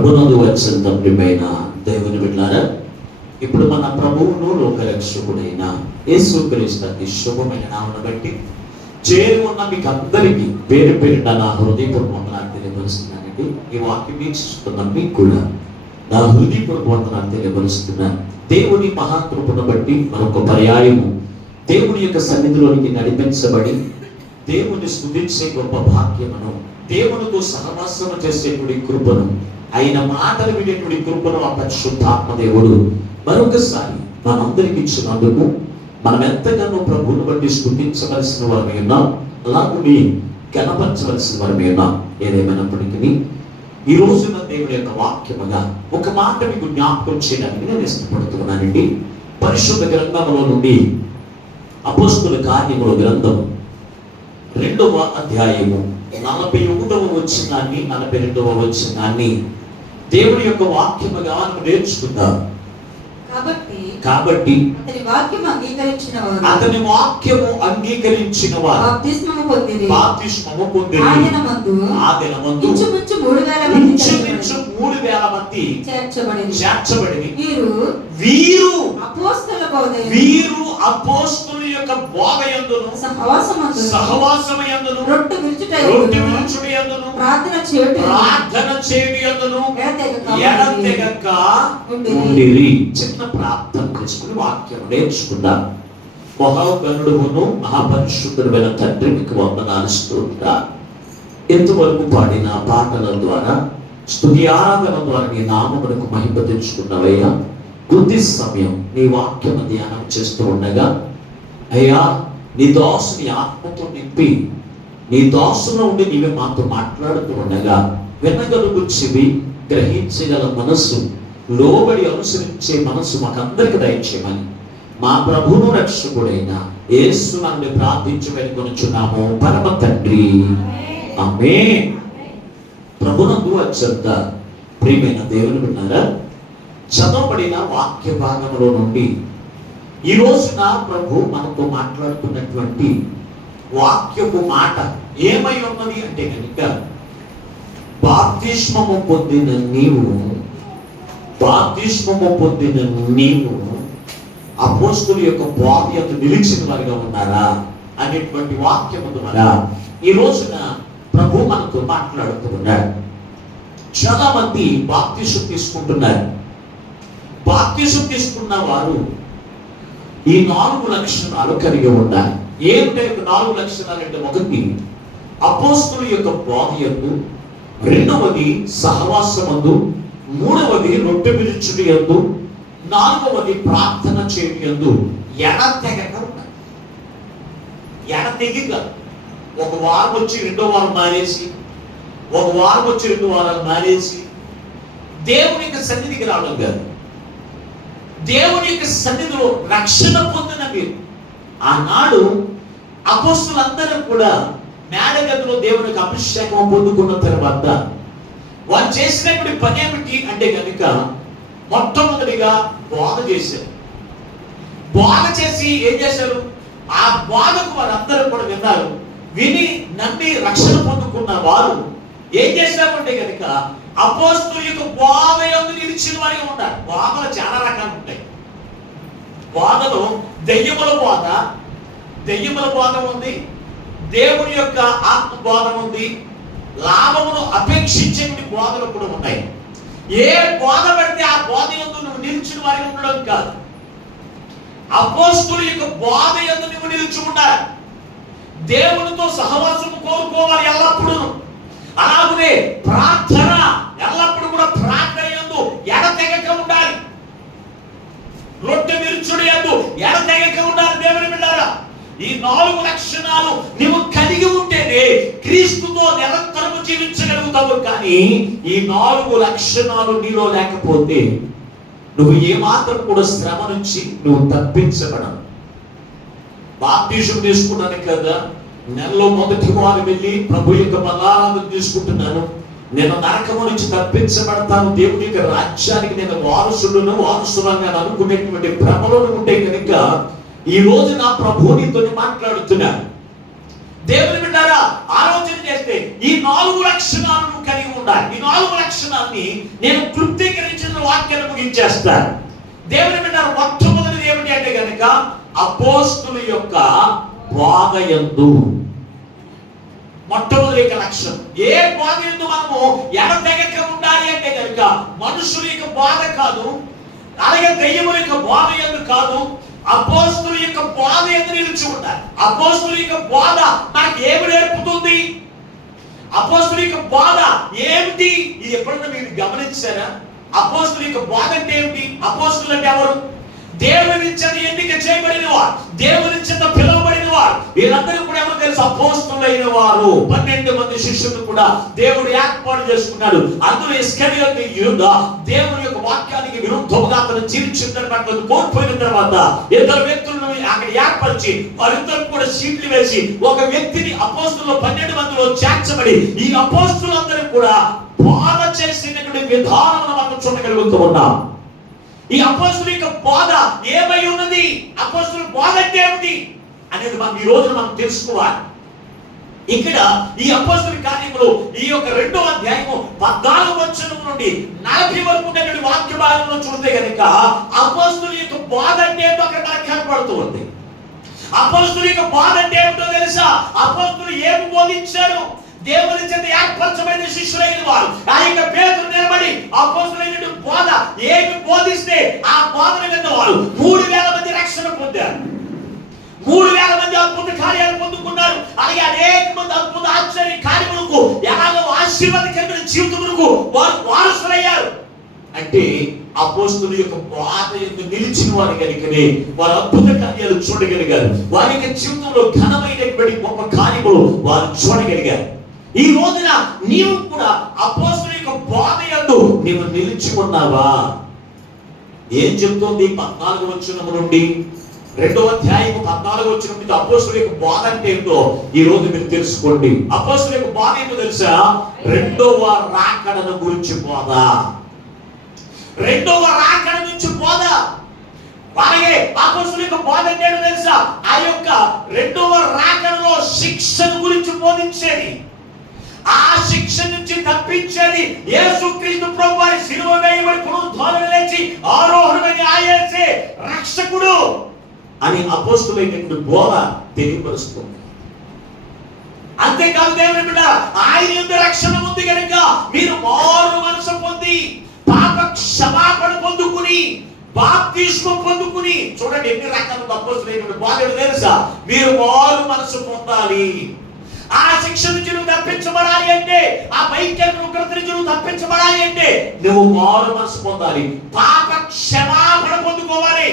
ప్రభునందు వచ్చిన ప్రియమైన దేవుని బిడ్డలారా, ఇప్పుడు మన ప్రభువును లోకరక్షకుడైన యేసుక్రీస్తు అతి శుభమైన నామమును బట్టి చేరి ఉన్న మీకు అందరికీ పేరు పేరిట నా హృదయపూర్వక వందనాలు తెలియపరుస్తున్నానండి. ఈ వాక్యం వీక్షిస్తున్న మీకు కూడా నా హృదయపూర్వక వందనాలు తెలియపరుస్తున్నాను. దేవుని మహాకృపను బట్టి మరొక పర్యాయము దేవుని యొక్క సన్నిధిలోనికి నడిపించబడి దేవుని స్తుతించే గొప్ప భాగ్యమును, దేవునితో సహవాసము చేసేటువంటి కృపను, ఆయన మాటలు వినేటువంటి కృపను ఆ పరిశుద్ధాత్మ దేవుడు మరొకసారి మనందరికి ఇచ్చినందుకు మనం ఎంతగానో ప్రభువును బట్టి స్తుతించవలసిన వారమే ఉన్నాం, అలాగే కనపరచవలసిన వారమే ఉన్నాం. ఏదేమైనప్పటికీ ఈ రోజున దేవుని యొక్క వాక్యముగా ఒక మాట మీకు జ్ఞాపకం చేయడానికి నేను ఇష్టపడుతున్నానండి. పరిశుద్ధ గ్రంథములో నుండి అపోస్తలుల కార్యముల గ్రంథం 2వ అధ్యాయము 41వ వచనాన్ని 42వ వచనాన్ని దేవుని యొక్క వాక్యముగా మనం నేర్చుకుందాం. కాబట్టి అతని వాక్యము అంగీకరించిన వారు బాప్తిస్మము పొందిరి. ఆ దినమందు ఇంచుమించు 3,000 మంది చేర్చబడి వీరు అపోస్తలుల యొక్క బోధయందును సహవాసమయందును రొట్టె విరుచుటయందును ప్రార్థన చేయుటయందును ఎడతెగక ఉండిరి. చిన్న ప్రార్థన చేసుకుని వాక్యం నేర్చుకుందాం. మహాగణుడును మహాపరిశుద్ధుడైన తండ్రి మీకు వందనాలు స్తోత్రాలు. ఇంతవరకు పాడిన పాటల ద్వారా స్తుతి ఆరాధన ద్వారా నీ నామమునకు మహిమ తెచ్చుకున్నవయ్యా. కొద్ది సమయం నీ వాక్యము ధ్యానం చేస్తూ ఉండగా అయ్యా నీ దాసుని ఆత్మతో నింపి నీ దాసులో ఉండి నీవే మాతో మాట్లాడుతూ ఉండగా వినగలుగు చెవి, గ్రహించగల మనస్సు, లోబడి అనుసరించే మనస్సు మాకందరికి దయచేయమని మా ప్రభువును రక్షకుడైన యేసు నామమున ప్రార్థించి వేడుకొనుచున్నాము పరమ తండ్రి, ఆమేన్. ప్రభునందు అత్యంత ప్రియమైన దేవుని బిడ్డలారా, చదవబడిన వాక్య భాగంలో నుండి ఈ రోజున ప్రభు మనతో మాట్లాడుతున్నటువంటి వాక్యపు మాట ఏమై ఉన్నది అంటే కనుక, బాప్తిస్మము పొందిన నీవు అపోస్తలుల యొక్క బోధ యందు నిలిచిన వారిగా ఉన్నారా అనేటువంటి వాక్యము ద్వారా ఈ రోజున ప్రభు మనతో మాట్లాడుతూ ఉన్నాడు. చాలా మంది బాప్తిస్మం తీసుకుంటున్నారు. బాప్తిస్మం తీసుకున్న వారు ఈ 4 లక్షణాలు కలిగి ఉండాలి. ఏమిటో 4 లక్షణాలు అంటే, ఒకటి అపోస్తలుల యొక్క బోధ యందు, రెండవది సహవాసమందు, మూడవది రొట్టె విరుచుటయందు, నాలుగవది ప్రార్థన చేయుటయందు ఎడతెగక ఉండాలి. ఎడతెగక ఒక వారం వచ్చి 2వ వారం మానేసి, ఒక వారం వచ్చి 2 వారాలు మానేసి దేవుని యొక్క సన్నిధికి రావడం కాదు. దేవుని యొక్క సన్నిధిలో రక్షణ పొందిన మీరు, ఆనాడు అపోస్తలులందరూ కూడా మేడగదిలో దేవునికి అభిషేకం పొందుకున్న తర్వాత వారు చేసినప్పుడు పని ఏమిటి అంటే కనుక, మొట్టమొదటిగా బోధ చేశారు. బోధ చేసి ఏం చేశారు? ఆ బోధకు వారందరూ కూడా విన్నారు. విని నమ్మి రక్షణ పొందుకున్న వారు ఏం చేశారు అంటే కనుక, అపోస్తలుల యొక్క బోధ యందు నిలిచిన వారిగా ఉంటారు. బోధలు చాలా రకాలు ఉంటాయి. బోధలో దెయ్యముల బోధ ఉంది, దేవుని యొక్క ఆత్మ బోధ ఉంది, లాభమును అపేక్షించే బోధలు కూడా ఉన్నాయి. ఏ బోధ పడితే ఆ బోధ యందు నువ్వు నిలిచిన వారిగా ఉండడం కాదు. అపోస్తలుల యొక్క బోధ యందు నువ్వు నిలిచి ఉండాలి. దేవునితో సహవాసము కోరుకోవాలి ఎల్లప్పుడూ. అలాగే ప్రార్థన ఎల్లప్పుడూ కూడా ప్రార్థన యందు ఎడతెగక ఉండాలి. రొట్టె విరుచుడు యందు ఎడతెగక ఉండాలి. దేవుని బిడ్డలారా, ఈ 4 లక్షణాలు నువ్వు కలిగి ఉంటేనే క్రీస్తుతో నిరంతరము జీవించగలుగుతావు. కానీ ఈ 4 లక్షణాలు నీలో లేకపోతే నువ్వు ఏమాత్రం కూడా శ్రమ నుంచి నువ్వు తప్పించబడవు. బాప్తిస్మం తీసుకున్నాను కదా, నెలలో మొదటి వారు వెళ్ళి ప్రభు యొక్క బలాలను తీసుకుంటున్నాను, నేను నరకము నుంచి తప్పించబడతాను, దేవుని యొక్క రాజ్యానికి నేను వారసురాన్ని అనుకునేటువంటి భ్రమలో ఉంటే కనుక ఈ రోజు నా ప్రభు నీతో మాట్లాడుతున్నాను. దేవుని బిడ్డారా, ఆలోచన చేస్తే ఈ 4 లక్షణాలను నువ్వు కలిగి ఉండాలి. ఈ 4 లక్షణాన్ని నేను తృప్తీకరించిన వాక్యాన్ని ముగించేస్తాను. దేవుని బిడ్డలారా, మొట్టమొదటిది ఏమిటి అంటే కనుక అపోస్తుల యొక్క బోధ యందు. మొట్టమొదటి యొక్క లక్షణం, ఏ బోధ యందు మనము ఎడతెగక ఉండాలి అంటే కనుక మనుషుల యొక్క బోధ కాదు, అలాగే దెయ్యముల యొక్క బోధ యందు కాదు, అపోస్తుల యొక్క బోధ యందు నిలిచి ఉండాలి. అపోస్తుల యొక్క బోధ మనకి ఏమి నేర్పుతుంది? అపోస్తుల యొక్క బోధ ఏమిటి? ఇది ఎప్పుడైనా మీరు గమనించారా? అపోస్తుల యొక్క బోధ అంటే ఏమిటి? అపోస్తులు అంటే ఎవరు? దేవుని చేత ఎన్నిక చేయబడిన వారు, దేవుని చేత పిలువబడిన వారు. వీళ్ళందరూ కూడా ఎవరు తెలుసు? అపోస్తులైన వారు. 12 మంది శిష్యులు కూడా దేవుడు ఏర్పాటు చేసుకున్నాడు. అందులో ఇస్కరియోతు యూదా దేవుని యొక్క వాక్యానికి విరుద్ధంగా అతను జీవించిన కోల్పోయిన తర్వాత 2 వ్యక్తులను అక్కడ ఏర్పరిచి వారిద్దరు కూడా సీట్లు వేసి ఒక వ్యక్తిని అపోస్తులు 12 మందిలో చేర్చబడి ఈ అపోస్తులందరూ కూడా బోధ చేసినటువంటి విధానం మనం చూడగలుగుతూ ఉన్నాం. ఈ అపోస్తుల యొక్క బోధ ఏమై ఉన్నది? అపోస్తుల బోధ అంటే ఏమిటి అనేది మనం ఈ రోజు మనం తెలుసుకోవాలి. ఇక్కడ ఈ అపోస్తుల కార్యములు ఈ యొక్క 2వ అధ్యాయము 14వ వచనం నుండి 40 వరకు ఉన్నటువంటి వాక్య భాగంలో చూస్తే కనుక అపోస్తుల యొక్క బోధ అంటే ఏంటో అక్కడ మనకు కనపడుతూ ఉంది. అపోస్తుల యొక్క బోధ అంటే ఏమిటో తెలుసా? అపోస్తులు ఏమి బోధించారు? దేవుని చేత ఏర్పరచబడిన శిష్యులైన వారు ఆ యొక్క పేతురు నిలబడి అపోస్తులైన బోధ ఏమి బోధిస్తే ఆ బోధన విన్న వారు 3000 మంది రక్షణ పొందారు. 3000 మంది అద్భుత కార్యాలు పొందుకున్నారు. అలాగే అనేక మంది అద్భుత ఆశ్చర్య కార్యములకు ఎలాగో ఆశీర్వాదకరమైన జీవితములకు వారు వారసులయ్యారు. అంటే అపోస్తుల యొక్క బోధ యందు నిలిచిన వారు కనుకనే వారు అద్భుత కార్యాలు చూడగలిగారు. వారి యొక్క జీవితంలో ఘనమైనటువంటి గొప్ప కార్యములు వారు చూడగలిగారు. ఈ రోజున నీవు కూడా అపోస్తుల యొక్క బోధ యందు నీవు నిలిచి ఉన్నావా? ఏం చెప్తోంది 14వ వచనం నుండి 2వ అధ్యాయం 14వ వచనం నుండి అపోస్తుల యొక్క బోధ అంటే ఏంటో ఈ రోజు మీరు తెలుసుకోండి. అపోస్తుల యొక్క బోధ ఏంటో తెలుసా? 2వ రాకడను గురించి బోధ, 2వ రాకడ నుంచి బోధ. అలాగే అపోస్తుల యొక్క బోధ అంటే ఏంటో తెలుసా? ఆ యొక్క 2వ రాకడలో శిక్షణ గురించి బోధించేది, ఆ శిక్ష నుంచి తప్పించేది. యేసుక్రీస్తు ప్రభువారి శిలువ వేయబడి పునరుద్ధానం లేచి ఆరోహణమని ఆయనే రక్షకుడు అని అపోస్తులైనటువంటి బోధ తెలియపరుస్తుంది. అంతేకాదు దేవుని బిడ్డ, ఆయన యందు రక్షణ ఉంది కనుక మీరు మారు మనసు పొంది పాప క్షమాపణ పొందుకుని బాప్తిస్మం పొందుకుని, చూడండి ఎన్ని రకాల అపోస్తులైనటువంటి బోధ తెలుసా? మీరు మారు మనసు పొందాలి. ఆ శిక్ష నుంచి నువ్వు తప్పించబడాలి అంటే, ఆ భయంకరమైన ఉగ్రత నుంచి నువ్వు తప్పించబడాలి అంటే నువ్వు మారు మనసు పొందాలి, పాప క్షమాపణ పొందుకోవాలి.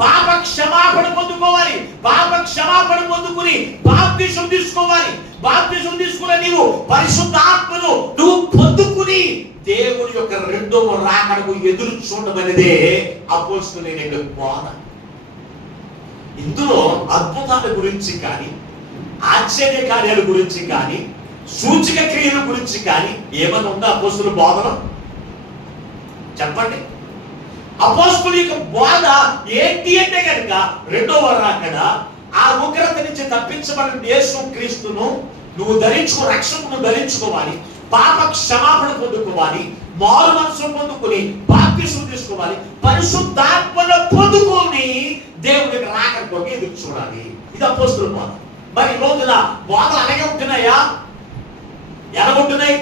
పాప క్షమాపణ పొందుకోవాలి. పాప క్షమాపణ పొందుకుని బాప్తిసం తీసుకోవాలి. బాప్తిసం తీసుకున్న నీవు పరిశుద్ధాత్మను నువ్వు పొందుకుని దేవుని యొక్క 2వ రాకడకు ఎదురు చూడడం అనేదే అపోస్తులైన బోధ. ఇందులో అద్భుతాల గురించి కానీ, ఆశ్చర్య కార్యాల గురించి కానీ, సూచక క్రియల గురించి కానీ ఏమైనా ఉందా అపోస్తుల బోధన? చెప్పండి. అపోస్తుల యొక్క బోధ ఏంటి అంటే కనుక 2వ రాకడ, ఆ ఉగ్రత నుంచి తప్పించబడిన యేసుక్రీస్తును నువ్వు రక్షకును ధరించుకోవాలి, పాప క్షమాపణ పొందుకోవాలి, మారు మనసు పొందుకుని బాప్తిసం తీసుకోవాలి, పరిశుద్ధాత్మను పొందుకొని దేవునికి రాకడకు ఎదురు చూడాలి. ఇది అపోస్తుల బోధ. మరి ఈ రోజున బోధలు అలాగే ఉంటున్నాయా? ఎలా ఉంటున్నాయి?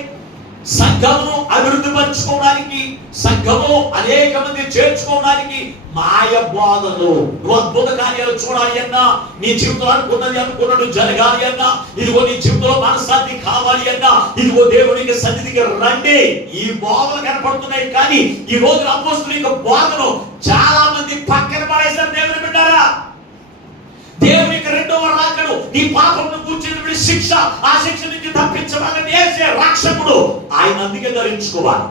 సంఘమును అభివృద్ధి పరచుకోవడానికి, సంఘములో అనేక మంది చేర్చుకోవడానికి మాయ బోధలు. నువ్వు అద్భుత కార్యాలు చూడాలి అన్నా, నీ జీవితంలో అనుకున్నట్టు జరగాలి అన్నా, ఇదిగో నీ జీవితంలో మనశ్శాంతి కావాలి అన్నా, ఇదిగో దేవునికి సన్నిధికి రండి, ఈ బోధలు కనపడుతున్నాయి. కానీ ఈ రోజు అపోస్తుల యొక్క బోధను చాలా మంది పక్కన పడేశారు. దేవుని బిడ్డారా, దేవుని యొక్క 2వ రాకడ నీ పాపమును కూర్చుని శిక్ష, ఆ శిక్ష నుంచి తప్పించమని యేసే రక్షకుడు. ఆయన అందుకే ధరించుకోవాలి.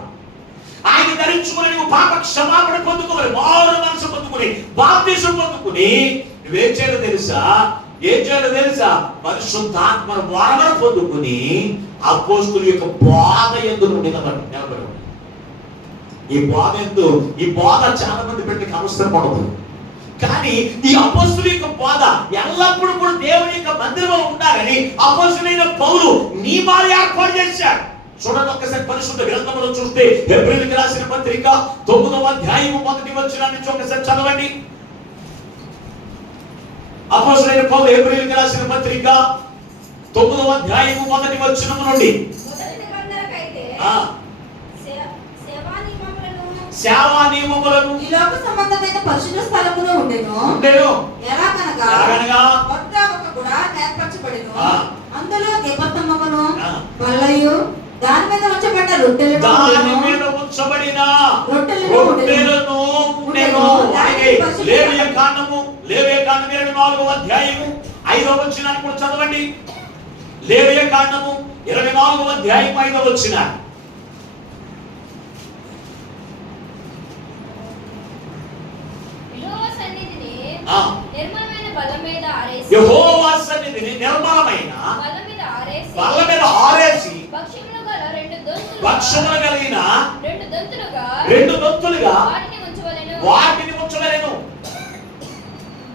ఆయన ధరించుకుని నువ్వు పాప క్షమాపణ పొందుకోవాలి, మారు మనసు పొందుకుని బాప్తిసం పొందుకుని నువ్వేం చేయాలో తెలుసా? పరిశుద్ధాత్మ వరమును పొందుకుని అపోస్తుల యొక్క బోధ యందు నిలబడి ఈ బోధ చాలా మంది పెట్టి అవసరం పడదు. కానీ ఈ అపొస్తలుల బోధ ఎల్లప్పుడూ కూడా దేవుని యొక్క మందిరంలో ఉండాలని అపొస్తలులైన పౌలు నియమాలు ఏర్పాటు చేశాడు. చూడండి ఒక్కసారి పరిశుద్ధ గ్రంథంలో చూస్తే హెబ్రీయులకు రాసిన పత్రిక 9వ అధ్యాయం 1వ వచనం నుంచి ఒకసారి చదవండి. అపొస్తలులైన పౌలు హెబ్రీయులకు రాసిన పత్రిక 9వ అధ్యాయం 1వ వచనం నుండి సేవా నియమములను ఈ లోక సంబంధమైన పరిశుద్ధ స్థలములో ఉండెను. ఎలాగనగా కొత్త ఒక గుడారం ఏర్పరచబడెను. అందులో దీపస్తంభమును బల్లయు దాని మీద ఉంచబడ్డ రొట్టెలను ఉండెను. లేవియ కాండము 24వ అధ్యాయము 5వ వచనాన్ని కూడా చదవండి. లేవియ కాండము 24వ అధ్యాయం 5వ వచనం. యెహోవా సన్నిధిని నిర్మలమైన బల్ల మీద ఆరేసి పక్షములు కలిగిన రెండు దొంతులుగా వాటిని ఉంచవలెను.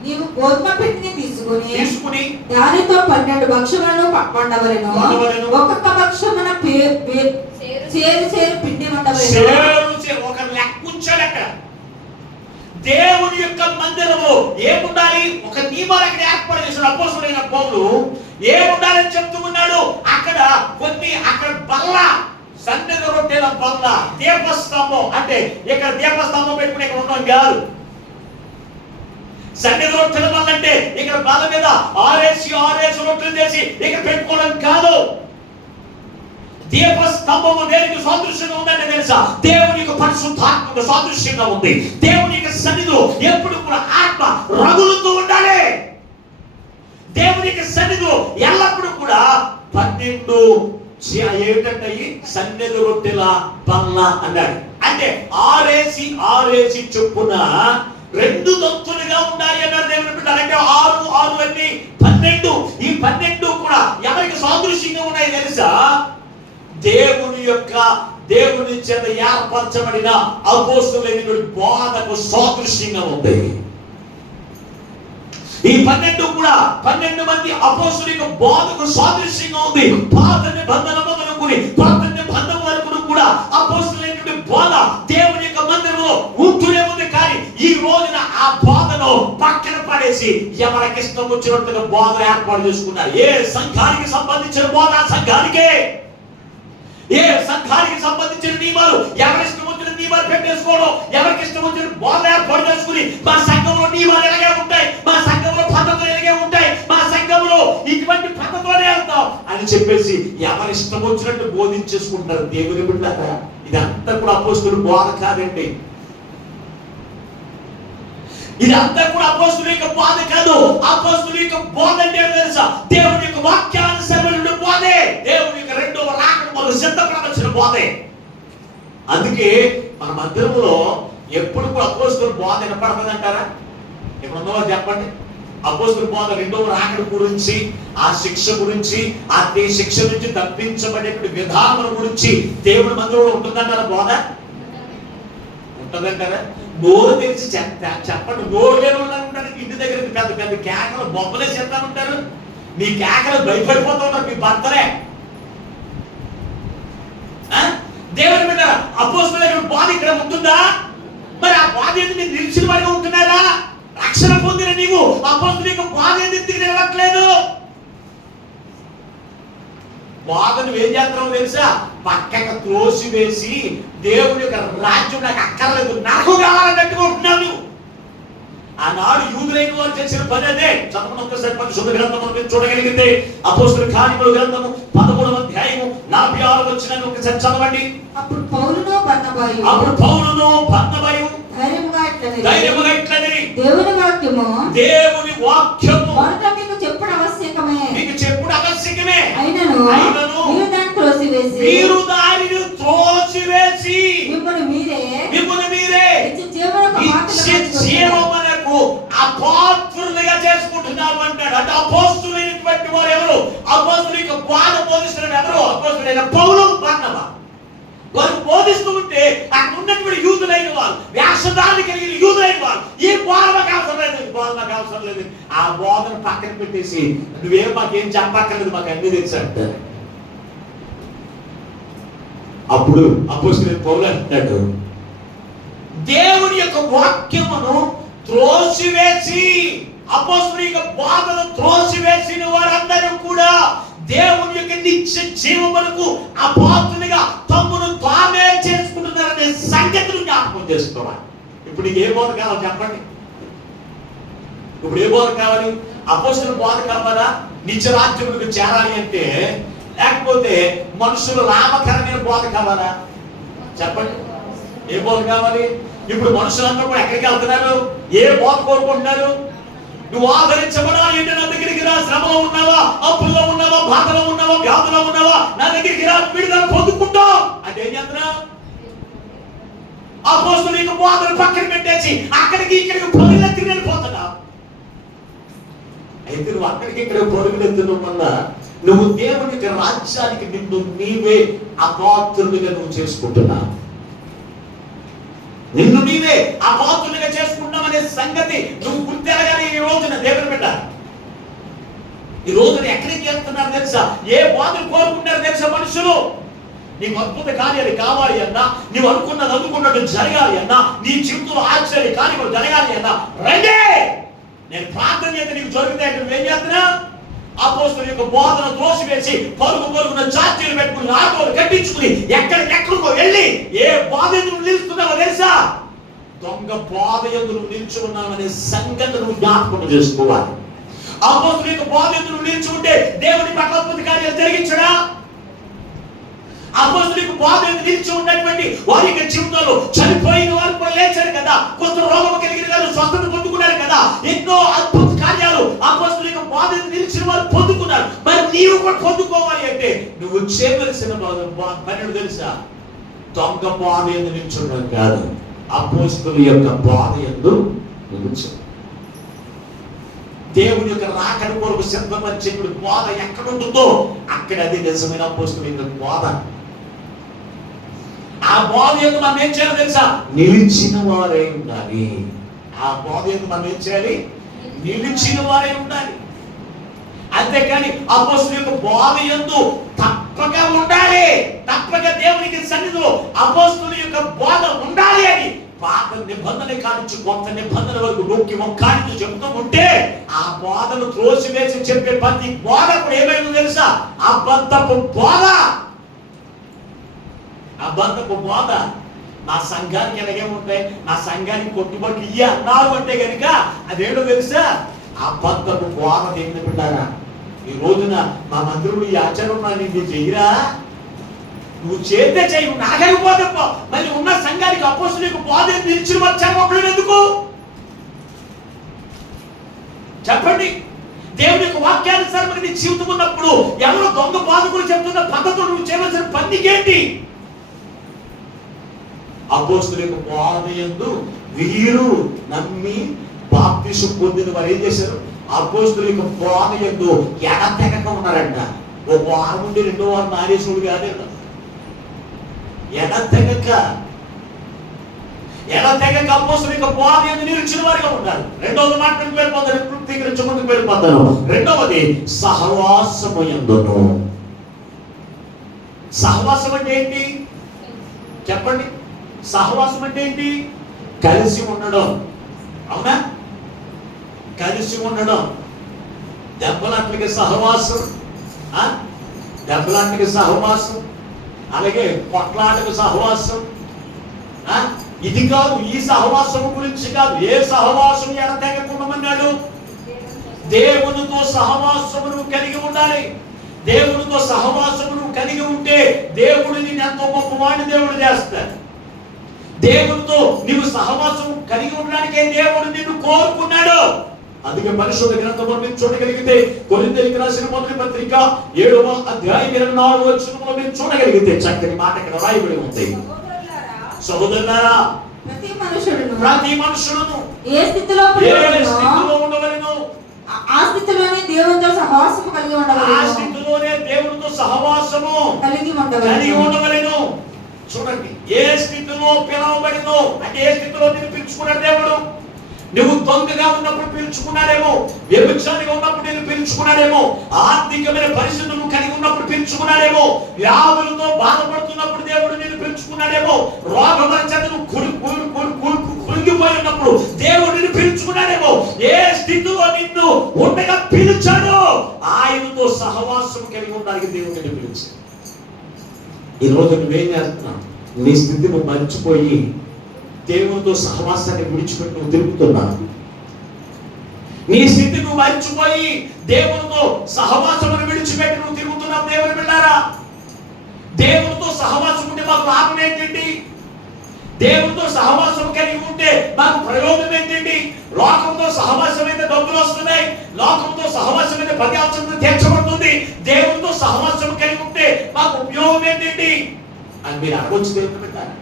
నీవు గోధుమ పిండిని తీసుకుని దానితో 12 భక్షములను వండవలెను. ఒక్కొక్క భక్షమున చేరు పిండి వండవలెను. ఒక లెక్క ఉంచాడు అక్కడ. దేవుని యొక్క మందిరము ఏముండాలి? ఒక నియమాలు అక్కడ ఏర్పాటు చేసిన అపొస్తలులైన పౌలు ఏముండాలని చెప్తూ ఉన్నాడు. అక్కడ బల్ల, సన్నిధి రొట్టెల బల్ల, దీపస్తంభం. అంటే ఇక్కడ దీపస్తంభం పెట్టుకుని ఇక్కడ ఉండడం కాదు. సన్నిధి రొట్టెల బల్ల అంటే ఇక్కడ బల్ల మీద ఆరేసి రొట్టెలు చేసి ఇక్కడ పెట్టుకోవడం కాదు. దీపస్తంభము దేనికి సాదృశ్యంగా ఉందంటే తెలుసా? దేవుని యొక్క పరిశుద్ధాత్మకు సాదృశ్యంగా ఉంది. దేవుని యొక్క సన్నిధిలో ఎప్పుడు కూడా ఆత్మ రగులుతూ ఉండాలి. దేవుని యొక్క సన్నిధిలో ఎల్లప్పుడూ కూడా 12 ఏమిటంటే సన్నిధి రొట్టెల బల్ల అన్నాడు. అంటే ఆరేసి చొప్పున 2 దొంతులుగా ఉండాలి అన్నారు దేవుని బిడ్డలు. అంటే 6 అన్ని 12. ఈ 12 కూడా ఎవరికి సాదృశ్యంగా ఉన్నాయి తెలుసా? దేవుని చేత ఏర్పరచబడిన అపొస్తలులైన బోధకు సాదృశ్యంగా ఉంది. ఈ 12 కూడా 12 మంది అపొస్తలుల బోధకు సాదృశ్యంగా ఉంది. పాత నిబంధన మొదలుకొని కొత్త నిబంధన వరకు కూడా అపొస్తలులైన బోధ దేవుని యొక్క మందిరంలో ఉంటూనే ఉంది. కానీ ఈ రోజున ఆ బోధను పక్కన పడేసి ఎవరికి ఇష్టం వచ్చినట్టుగా బోధ ఏర్పాటు చేసుకున్నారు. ఏ సంఘానికి సంబంధించిన బోధ సంఘానికే, ఏ సంఘానికి సంబంధించిన నియమాలు ఎవరిష్టం వచ్చిన నియమాలు పెట్టేసుకోవడం, ఎవరికి ఇష్టం వచ్చిన బోధ ఏర్పాటు చేసుకుని మా సంఘంలో నియమాలు ఎలాగే ఉంటాయి, మా సంఘంలో పద్ధతులు ఎలాగే ఉంటాయి, మా సంఘంలో ఇటువంటి పద్ధతులే వెళ్తాం అని చెప్పేసి ఎవరిష్టం వచ్చినట్టు బోధించేసుకుంటారు. దేవుని బిడ్డలారా, ఇదంతా కూడా అపొస్తలుల బోధ కాదండి. ఇదంతా కూడా అపొస్తలుల యొక్క బోధ కాదు. అపొస్తలుల యొక్క బోధ అంటే తెలుసా? దేవుని యొక్క వాక్యానుసారమైన బోధే. దేవుని యొక్క రెండవ రాకడ మొదలు సిద్ధపడవలసిన బోధే. అందుకే మన మందిరంలో ఎప్పుడు కూడా అపొస్తలుల బోధ వినపడుతుంది అంటారా? ఎప్పుడున్నదో చెప్పండి. అపొస్తలుల బోధ రెండవ రాకడ గురించి, ఆ శిక్ష గురించి, ఆ శిక్ష నుంచి తప్పించబడే విధానం గురించి దేవుని మందిరంలో ఉంటుందంటారా? బోధ ఉంటుందంటారా? నోరు తెరిచి చెప్పండి. నోరు లేని వాళ్ళు ఉంటారు ఇంటి దగ్గర పెద్ద పెద్ద కేకలు బొమ్మలే చెప్తా ఉంటారు. మీ కేకలు భయపడిపోతూ ఉంటారు మీ భర్తలే. దేవుని మీద అపొస్తలుల బోధ ఇక్కడ ఉంటుందా? మరి ఆ బోధ ఎందుకు మీరు నిలిచిన వారిగా ఉంటున్నారా? రక్షణ పొందిన నీవు అపొస్తలుల బోధ ఎందుకు నిలవట్లేదు? బోధను ఏం చేస్తున్నావు తెలుసా? పక్కకు త్రోసి వేసి దేవుని యొక్క రాజ్యం నాకు అక్కర్లేదు, నాకు కావాలన్నట్టుగా ఉంటున్నావు నువ్వు. ఆనాడు యూదులైన వారు చేసిన పని అదే. చదవడం ఒక్కసారి పరిశుద్ధ గ్రంథం మనం చూడగలిగితే అపొస్తలుల కార్యముల గ్రంథము 13వ అధ్యాయము 46వ వచనాన్ని ఒకసారి చదవండి. అప్పుడు పౌలును బర్నబాయు ధైర్యముగా ఇట్లనిరి, దేవుని వాక్యము మొదట మీకు చెప్పుడు ఆవశ్యకమే, అయినను మీరు దానిని త్రోసివేసి మిమ్మల్ని మీరే జీవమునకు అపాత్రులుగా చేసుకుంటున్నారు అంటాడు. అంటే అపొస్తలులైనటువంటి వారు ఎవరు? అపొస్తలుల బోధ బోధిస్తున్నారు ఎవరు? అపొస్తలులైన పౌలు, బర్నబా. వారు బోధిస్తూ ఉంటే అక్కడ ఉన్నటువంటి యూదులైన వాళ్ళు, వేషధారణ కలిగిన యూదులైన వారు ఈ బోధ మాకు అవసరం లేదు, ఈ బోధ మాకు అవసరం లేదు, ఆ బోధన పక్కన పెట్టేసి నువ్వేం మాకేం చెప్పక్కర్లేదు, మాకు అన్ని తెలుసు అంటారు. అప్పుడు అపోస్తలుడైన పౌలు అంటాడు, దేవుని యొక్క వాక్యమును త్రోసివేసి, అపోస్తలుల యొక్క బోధను త్రోసివేసిన వారందరూ కూడా దేవుని యొక్క నిత్య జీవమునకు అపాత్రులుగా తమ్మును తామే చేసుకుంటున్నారనే సంగతిని జ్ఞాపకం చేసుకోవాలి. ఇప్పుడు నీకు ఏ బోధ కావాలి చెప్పండి? ఇప్పుడు ఏ బోధ కావాలి? అపోస్తలుల బోధ కావాలా? నిత్య రాజ్యములకు చేరాలి అంటే, లేకపోతే మనుషులు లాభకరమైన బోధ కావాలా? చెప్పండి, ఏ బోధ కావాలి? ఇప్పుడు మనుషులందరూ కూడా ఎక్కడికి వెళ్తున్నారు? ఏ బోధ కోరుకుంటున్నారు? నువ్వు ఆదరించబడాలి అంటే నా దగ్గరికి రా. శ్రమలో ఉన్నావా, అప్పుల్లో ఉన్నావా, బాధలో ఉన్నావా, వ్యాధులో ఉన్నావా, నా దగ్గరికి రా, విడుదల పొందుకుంటావు అంటే ఏం చేస్తున్నావు? అపోస్తలుల యొక్క బోధను పక్కన పెట్టేసి అక్కడికి ఇక్కడికి పరుగులెత్తి వెళ్ళిపోతున్నావు. అయితే నువ్వు అక్కడికి ఇక్కడ పరుగులెత్తడం వల్ల నువ్వు దేవుని యొక్క రాజ్యానికి నిన్ను నీవే అపాత్రులుగా నువ్వు చేసుకుంటున్నావు. నిన్ను నీవే అపాత్రులుగా చేసుకుంటున్నావు అనే సంగతి నువ్వు గుర్తెరగాలి. ఈ రోజున దేవుని బిడ్డ, ఈ రోజున ఎక్కడికి వెళ్తున్నారు తెలుసా? ఏ బాధలు కోరుకుంటారు తెలుసా? మనుషులు నీకు అద్భుత కార్యాలు కావాలి అన్నా, నువ్వు అనుకున్నట్టు జరగాలి అన్నా, నీ జీవితంలో ఆశ్చర్య కార్యాలు జరగాలి అన్నా, రండి నేను ప్రార్థన చేస్తే నీకు జరుగుతాయి. నువ్వేం చేస్తున్నా? అపోస్తలుల యొక్క బోధన త్రోసివేసి పరుగున చార్జీలు పెట్టుకుని ఆటోలు కట్టించుకుని ఎక్కడికెక్కడికో వెళ్ళి ఏ బాధ ఎందుకు నిలుస్తున్నావో తెలుసా? దొంగ బాధ ఎందుకు నిల్చున్నామనే సంగతి నువ్వు జ్ఞాపకం చేసుకోవాలి. అపోస్తలుల యొక్క బాధ ఎందుకు నిల్చుంటే దేవుని పట్ల అద్భుత కార్యాలు జరిగించడా? అపోస్తలులకు బాధ నిలిచి ఉన్నటువంటి వారి యొక్క జీవితంలో చనిపోయిన వారు కూడా లేచారు కదా, కొంత రోగం కలిగిన వారు స్వస్థత పొందుకున్నారు కదా, ఎన్నో అద్భుత కార్యాలు అపోస్తలులకు బాధ నిలిచిన వారు పొందుకున్నారు. మరి నీవు కూడా పొందుకోవాలి అంటే నువ్వు చేయవలసిన పని తెలుసా? దొంగ బాధ ఎందు నిల్చున్నాం కాదు, అపోస్తలుల యొక్క బాధ ఎందు నిలిచు. దేవుని యొక్క రాకడ కొరకు సిద్ధపరిచేప్పుడు బోధ ఎక్కడ ఉంటుందో అక్కడ అది నిజమైన అపోస్తలుల యొక్క బోధ. ఆ బోధ ఎందుకు మనం ఏం చేయాలి తెలుసా? నిలిచిన వారే ఉండాలి. ఆ బోధ ఎందుకు మనం ఏం చేయాలి? నిలిచిన వారే ఉండాలి. అంతేకాని అపోస్తలుల యొక్క బోధ యందు తప్పక ఉండాలి, తప్పక దేవునికి సన్నిధిలో అపోస్తలుల యొక్క బోధ ఉండాలి అని పాత నిబంధన కానించి కొత్త నిబంధన వరకు నొక్కి ఒక్కానికి చెబుతూ ఉంటే ఆ బోధను త్రోసివేసి చెప్పే ప్రతి బోధ కూడా ఏమైందో తెలుసా? అబద్ధపు బోధ. అబద్ధపు బోధ. నా సంఘానికి ఎలాగేముంటాయి, నా సంఘానికి కొట్టుబడి ఇయ్య అన్నారు అంటే కనుక అదేంటో తెలుసా? అబద్ధపు బోధ. దేవుని బిడ్డారా, ఈ రోజున మా మందిరంలో ఈ ఆచారం నీకు చెయ్యరా? నువ్వు చేస్తే చెయ్యి, నాగలిపోతే మళ్ళీ ఉన్న సంఘానికి అపోస్తలులకు బోధ నిలిచిన వచ్చారు ఒకళ్ళు ఎందుకు చెప్పండి? దేవుని యొక్క వాక్యానుసారమైన నీ జీవితం ఉన్నప్పుడు ఎవరో దొంగ బాధకులు చెప్తున్న పద్ధతులు నువ్వు చేయవలసిన పనికేంటి? అపోస్తలులకు బోధ యందు వీరు నమ్మి బాప్తిసం పొందిన వారు ఏం చేశారు? అపోస్తలులకు బోధ యందు ఎడతెగక ఉన్నారంట. ఓ వారం నుండి రెండో వారం నారేసుడు కాదే, ఎడతెగక అపోస్తలుల బోధ యందు నిలిచిన వారిగా ఉన్నారు. రెండవది మాటకు వెళ్ళిపోతాను, ముందుకు వెళ్ళిపోతాను. రెండవది సహవాసము యందును. సహవాసం అంటే ఏంటి చెప్పండి? సహవాసం అంటే ఏంటి? కలిసి ఉండడం. అవునా? కలిసి ఉండడం. దెబ్బలాంటికి సహవాసం, దెబ్బలాంటికి సహవాసం, అలాగే కొట్లాటకు సహవాసం. ఇది కాదు, ఈ సహవాసం గురించి కాదు. ఏ సహవాసం ఎడతెగకుండమన్నాడు? దేవునితో సహవాసమును కలిగి ఉండాలి. దేవునితో సహవాసమును కలిగి ఉంటే దేవుడిని ఎంతో గొప్పవాడిని దేవుడు చేస్తాడు. దేవునితో నీవు సహవాసం కలిగి ఉండడానికే దేవుడు నిన్ను కోరుకున్నాడు. అందుకే పరిశుద్ధ గ్రంథంలో మీరు చూడగలిగితే కొరింథీయులకు రాసిన మొదటి పత్రిక 7వ అధ్యాయం 24వ వచనంలో మీరు చూడగలిగితే చక్కని మాట ఇక్కడ రాయబడి ఉంది. సహోదరులారా, ప్రతి మనుషుడును ఏ స్థితిలో ఉండవలెను, ఆ స్థితిలోనే దేవునితో సహవాసము కలిగి ఉండవలెను. ఆ స్థితిలోనే దేవునితో సహవాసము కలిగి ఉండవలెను. చూడండి, ఏ స్థితిలో స్థితిలో పిలవబడినో, అంటే ఏ స్థితిలో నేను పిలుచుకున్నాడు దేవుడు? నువ్వు దొంగగా ఉన్నప్పుడు పిలుచుకున్నాడేమో, వ్యభిచారిగా ఉన్నప్పుడు నేను పిలుచుకున్నాడేమో, ఆర్థికమైన పరిస్థితులు కలిగి ఉన్నప్పుడు పిలుచుకున్నాడేమో, వ్యాధులతో బాధపడుతున్నప్పుడు దేవుడు నేను పిలుచుకున్నాడేమో, రోగపరిచేతను కురిగిపోయి ఉన్నప్పుడు దేవుడు నిన్ను పిలుచుకున్నాడేమో. ఏ స్థితిలో నిన్ను ఉండగా పిలిచాడో ఆయనతో సహవాసం కలిగి ఉండడానికి దేవుడు నిన్ను పిలిచాడు. ఈరోజు నువ్వేం చేస్తున్నావు? నీ స్థితి నువ్వు మర్చిపోయి దేవునితో సహవాసాన్ని విడిచిపెట్టి నువ్వు తిరుగుతున్నావు. నీ స్థితి నువ్వు మర్చిపోయి దేవునితో సహవాసమును విడిచిపెట్టి నువ్వు తిరుగుతున్నావు. దేవుని బిడ్డారా, దేవునితో సహవాసం ఉంటే మాకు లాభం ఏంటండి? దేవునితో సహవాసం కలిగి ఉంటే మాకు ప్రయోజనం ఏంటండి? లోకంతో సహవాసం అయితే డబ్బులు వస్తున్నాయి, లోకంతో సహవాసం అయితే ప్రతి అవసరం తీర్చబడుతుంది. దేవునితో సహవాసం కలిగి ఉంటే మాకు ఉపయోగం ఏంటండి అని మీరు అడగొచ్చు దేవుని బిడ్డారా.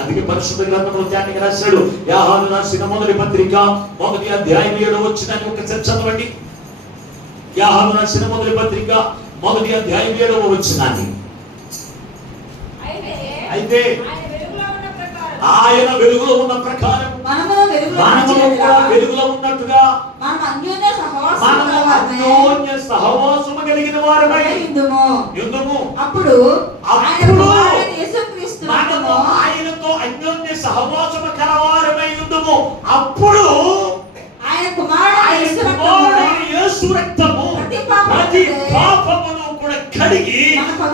అందుకే పరిశుద్ధ గ్రంథంలో ధ్యానికి రాశాడు. యోహాను రాసిన మొదటి పత్రిక 1వ అధ్యాయం 7వ వచనాన్ని ఒకసారి చదవండి. యోహాను రాసిన మొదటి పత్రిక 1వ అధ్యాయం 7వ వచనాన్ని. అయితే ఆయన వెలుగులో ఉన్న ప్రకారం మనము వెలుగులో ఉన్నట్టుగా మనము అన్యోన్య సహవాసము కలిగిన వారమై యుందుము. అప్పుడు మనము ఆయనతో అన్యోన్య సహవాసము కలవారమై యుందుము. అప్పుడు ఆయన కుమారుడైన యేసు రక్తము ప్రతి పాపమును కూడా కడిగి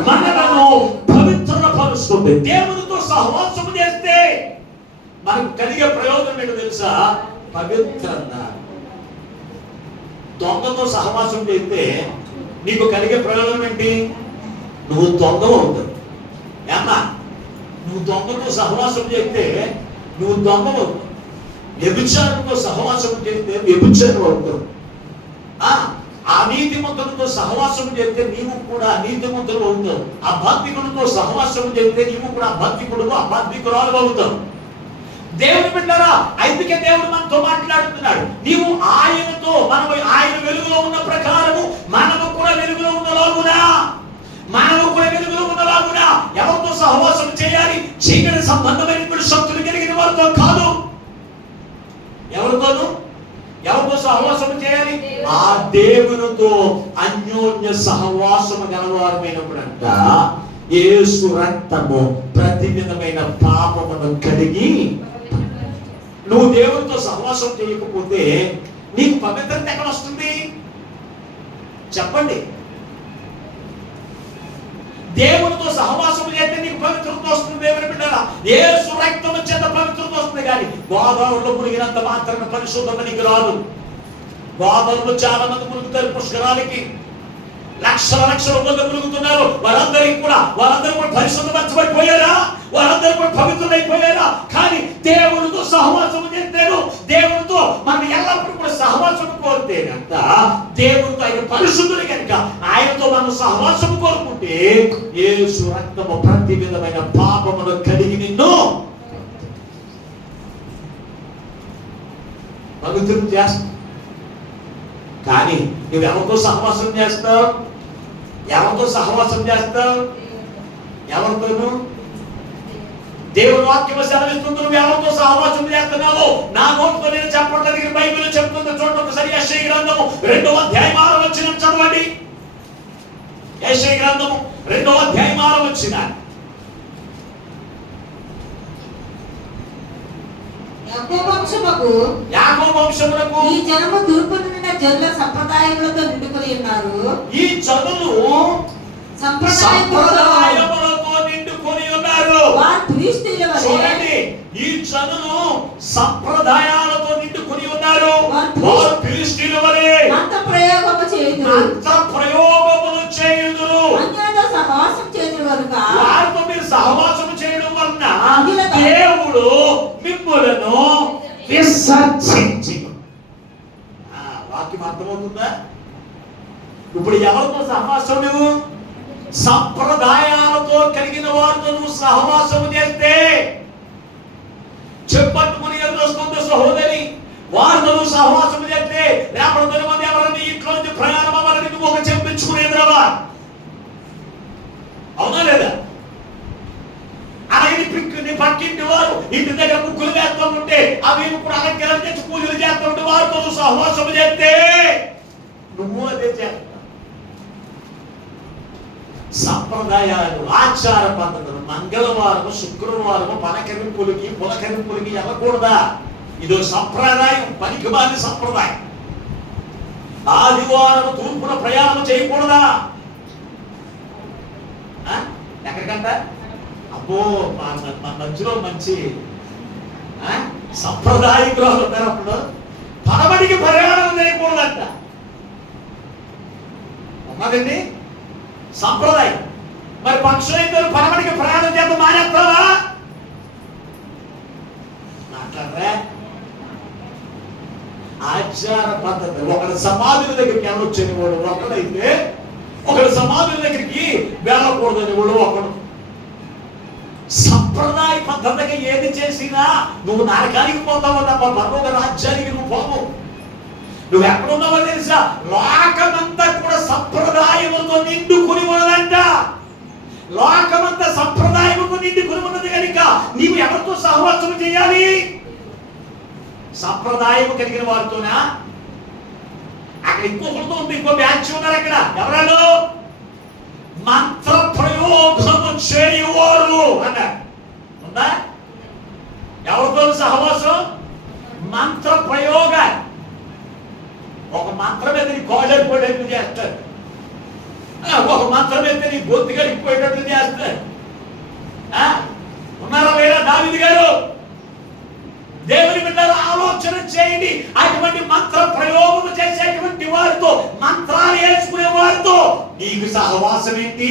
మనలను పవిత్రపరుస్తుంది. దేవునితో సహవాసము చేస్తే మనకు కలిగే ప్రయోజనం ఏంటో తెలుసా? పవిత్రత. దొంగతో సహవాసం చేస్తే నీకు కలిగే ప్రయోజనం ఏంటి? నువ్వు దొంగ అవుతావు. ఏమన్నా, నువ్వు దొంగతో సహవాసం చేస్తే నువ్వు దొంగ అవుతావు. వ్యభిచారంతో సహవాసం చేస్తే వ్యభిచారం అవుతావు. అనీతిమంతులతో సహవాసం చేస్తే నీవు కూడా అనీతిమంతులు అవుతావు. అబాధ్యకులతో సహవాసం చేస్తే నీవు కూడా అబాధ్యకుడు అబాధ్యకురాలు అవుతావు. దేవుని బిడ్డలారా, అందుకే దేవుడు మనతో మాట్లాడుతున్నాడు. నీవు ఆయనతో, మనము ఆయన వెలుగులో ఉన్న ప్రకారము మనము కూడా వెలుగులో ఉన్నలాగునా, ఎవరితో సహవాసం చేయాలి? చీకటి సంబంధమైన శక్తులు కలిగిన వారితో కాదు. ఎవరితో సహవాసం చేయాలి? ఆ దేవునితో అన్యోన్య సహవాసము గలవారమైనప్పుడంట యేసు రక్తము ప్రతి విధమైన పాపమును కడిగి. నువ్వు దేవునితో సహవాసం చేయకపోతే నీకు పవిత్రత ఎక్కడ వస్తుంది చెప్పండి? దేవునితో సహవాసం చేస్తే నీకు పవిత్రత వస్తుంది. దేవుని బిడ్డలారా, యేసు రక్తము చేత పవిత్రత వస్తుంది. కానీ గోదావరిలో మునిగినంత మాత్రమే పరిశుద్ధత నీకు రాదు. గోదావరిలో చాలా మంది మునుగుతారు పుష్కరాలకి, లక్షల మంది మునుగుతున్నారు. వారందరూ కూడా పరిశుద్ధపరచబడిపోయారా? వారందరూ కూడా పవిత్రులైపోయారా? కానీ దేవునితో సహవాసం చేస్తాడు. దేవునితో మనం ఎల్లప్పుడూ కూడా సహవాసం కోరితే కనుక, దేవునితో ఆయన పరిశుద్ధుడు కనుక ఆయనతో మనం సహవాసం కోరుకుంటే యేసు రక్తము ప్రతి విధమైన పాపమును కడిగి నిన్ను పవిత్రం చేస్తావు. కానీ నువ్వు ఎవరితో సహవాసం చేస్తావు? ఎవరితోనూ? దేవుని వాక్యం సెలవిస్తుంది. నువ్వు ఎవరితో సహవాసం చేస్తున్నావు? నా నోటితో నేను చెప్పడానికి బైబిల్ చెప్తుంది. చూడండి ఒకసారి యెషయా గ్రంథము 2వ అధ్యాయం 6వ వచనం చదవండి. యెషయా గ్రంథము 2వ అధ్యాయం 6వ వచనం. యాకోబు వంశమునకు ఈ జనము తూర్పు నుండి జనుల సంప్రదాయములతో నిండుకొని ఉన్నారు. ఈ జనులు సంప్రదాయములతో నిండుకొని ఉన్నారు. చూడండి, ఈ జనులు సంప్రదాయాలతో నిండుకొని ఉన్నారు. వారు ఫిలిష్తీయుల వలె మంత్ర ప్రయోగములు చేయుదురు. సహవాసం చేయుదురు కనుక వారితో మీరు సహవాసం చేయడం వలన దేవుడు మిమ్ములను విసర్జించి. వాక్యం అర్థమవుతుందా? ఇప్పుడు ఎవరితో సహవాసం? నువ్వు సంప్రదాయాలతో కలిగిన వారితో నువ్వు సహవాసం చేస్తే, చెప్పట్టుకుని ఎదురొస్తుంది సహోదరి, వారితో నువ్వు సహవాసం చేస్తే రేపటి మంది ఎవరైనా ఇంట్లో నుంచి ప్రయాణం అవ్వాలని నువ్వు ఒక చెప్పించుకుని ఎదురవా? అవునా లేదా? అలా నీ పక్కింటి వారు ఇంటి దగ్గర ముగ్గులు వేస్తూ ఉంటే అవి ఇప్పుడు అలంకరణ తెచ్చి పూజలు చేస్తూ ఉంటే వారితో సహవాసం చేస్తే నువ్వు అదే చేస్తావు. సంప్రదాయాలు, ఆచార పద్ధతులు, మంగళవారం, శుక్రవారం పనకరింపులకి పులకరింపులకి వెళ్ళకూడదా? ఇదో సంప్రదాయం, పనికిమాలిన సంప్రదాయం. ఆదివారం తూర్పున ప్రయాణం చేయకూడదా? ఎక్కడికంట? అబ్బో మా మధ్యలో మంచి సంప్రదాయకులు ఉన్నారు. అప్పుడు పడమటికి ప్రయాణం చేయకూడదంట. ఉన్నదండి సంప్రదాయం. మరి పక్షులైతే పడమటికి ప్రయాణం చేద్దాం మానేస్తావా? మాట్లాడరా? ఆచార పద్ధతి. ఒకరి సమాధుల దగ్గరికి వెళ్ళొచ్చని వాడు ఒకడైతే, ఒకరి సమాధుల దగ్గరికి వెళ్ళకూడదని వాడు ఒకడు. సంప్రదాయ పద్ధతిగా ఏది చేసినా నువ్వు నరకానికి పోతావు తప్ప పరలోక రాజ్యానికి నువ్వు పోవు. నువ్వు ఎక్కడున్నావో తెలుసా? లోకమంతా కూడా సంప్రదాయములతో నిండుకుని ఉన్నదంట. లోకమంతా సంప్రదాయముతో నిండుకుని ఉన్నది కనుక నీవు ఎవరితో సహవాసం చేయాలి? సంప్రదాయం కలిగిన వారితోనా? అక్కడ ఇంకొకరితో ఉంది, ఇంకో బ్యాచ్ ఉన్నారు అక్కడ. ఎవరాలు? మంత్ర ప్రయోగము చేయువారు అన్నారు. ఉందా? ఎవరితో సహవాసం? మంత్ర ప్రయోగ. ఒక మంత్రం మీద నీ కోడలిపోయేటట్లు చేస్తారు, ఒక మంత్రం మీద నీ బొత్తి కలిగిపోయేటట్లు చేస్తారు. ఉన్నారా లేదా? దావీదు గారు, దేవుని బిడ్డలు ఆలోచన చేయండి. అటువంటి మంత్ర ప్రయోగం చేసేటువంటి వారితో, మంత్రాలు వేసుకునే వారితో నీకు సహవాసం ఏంటి?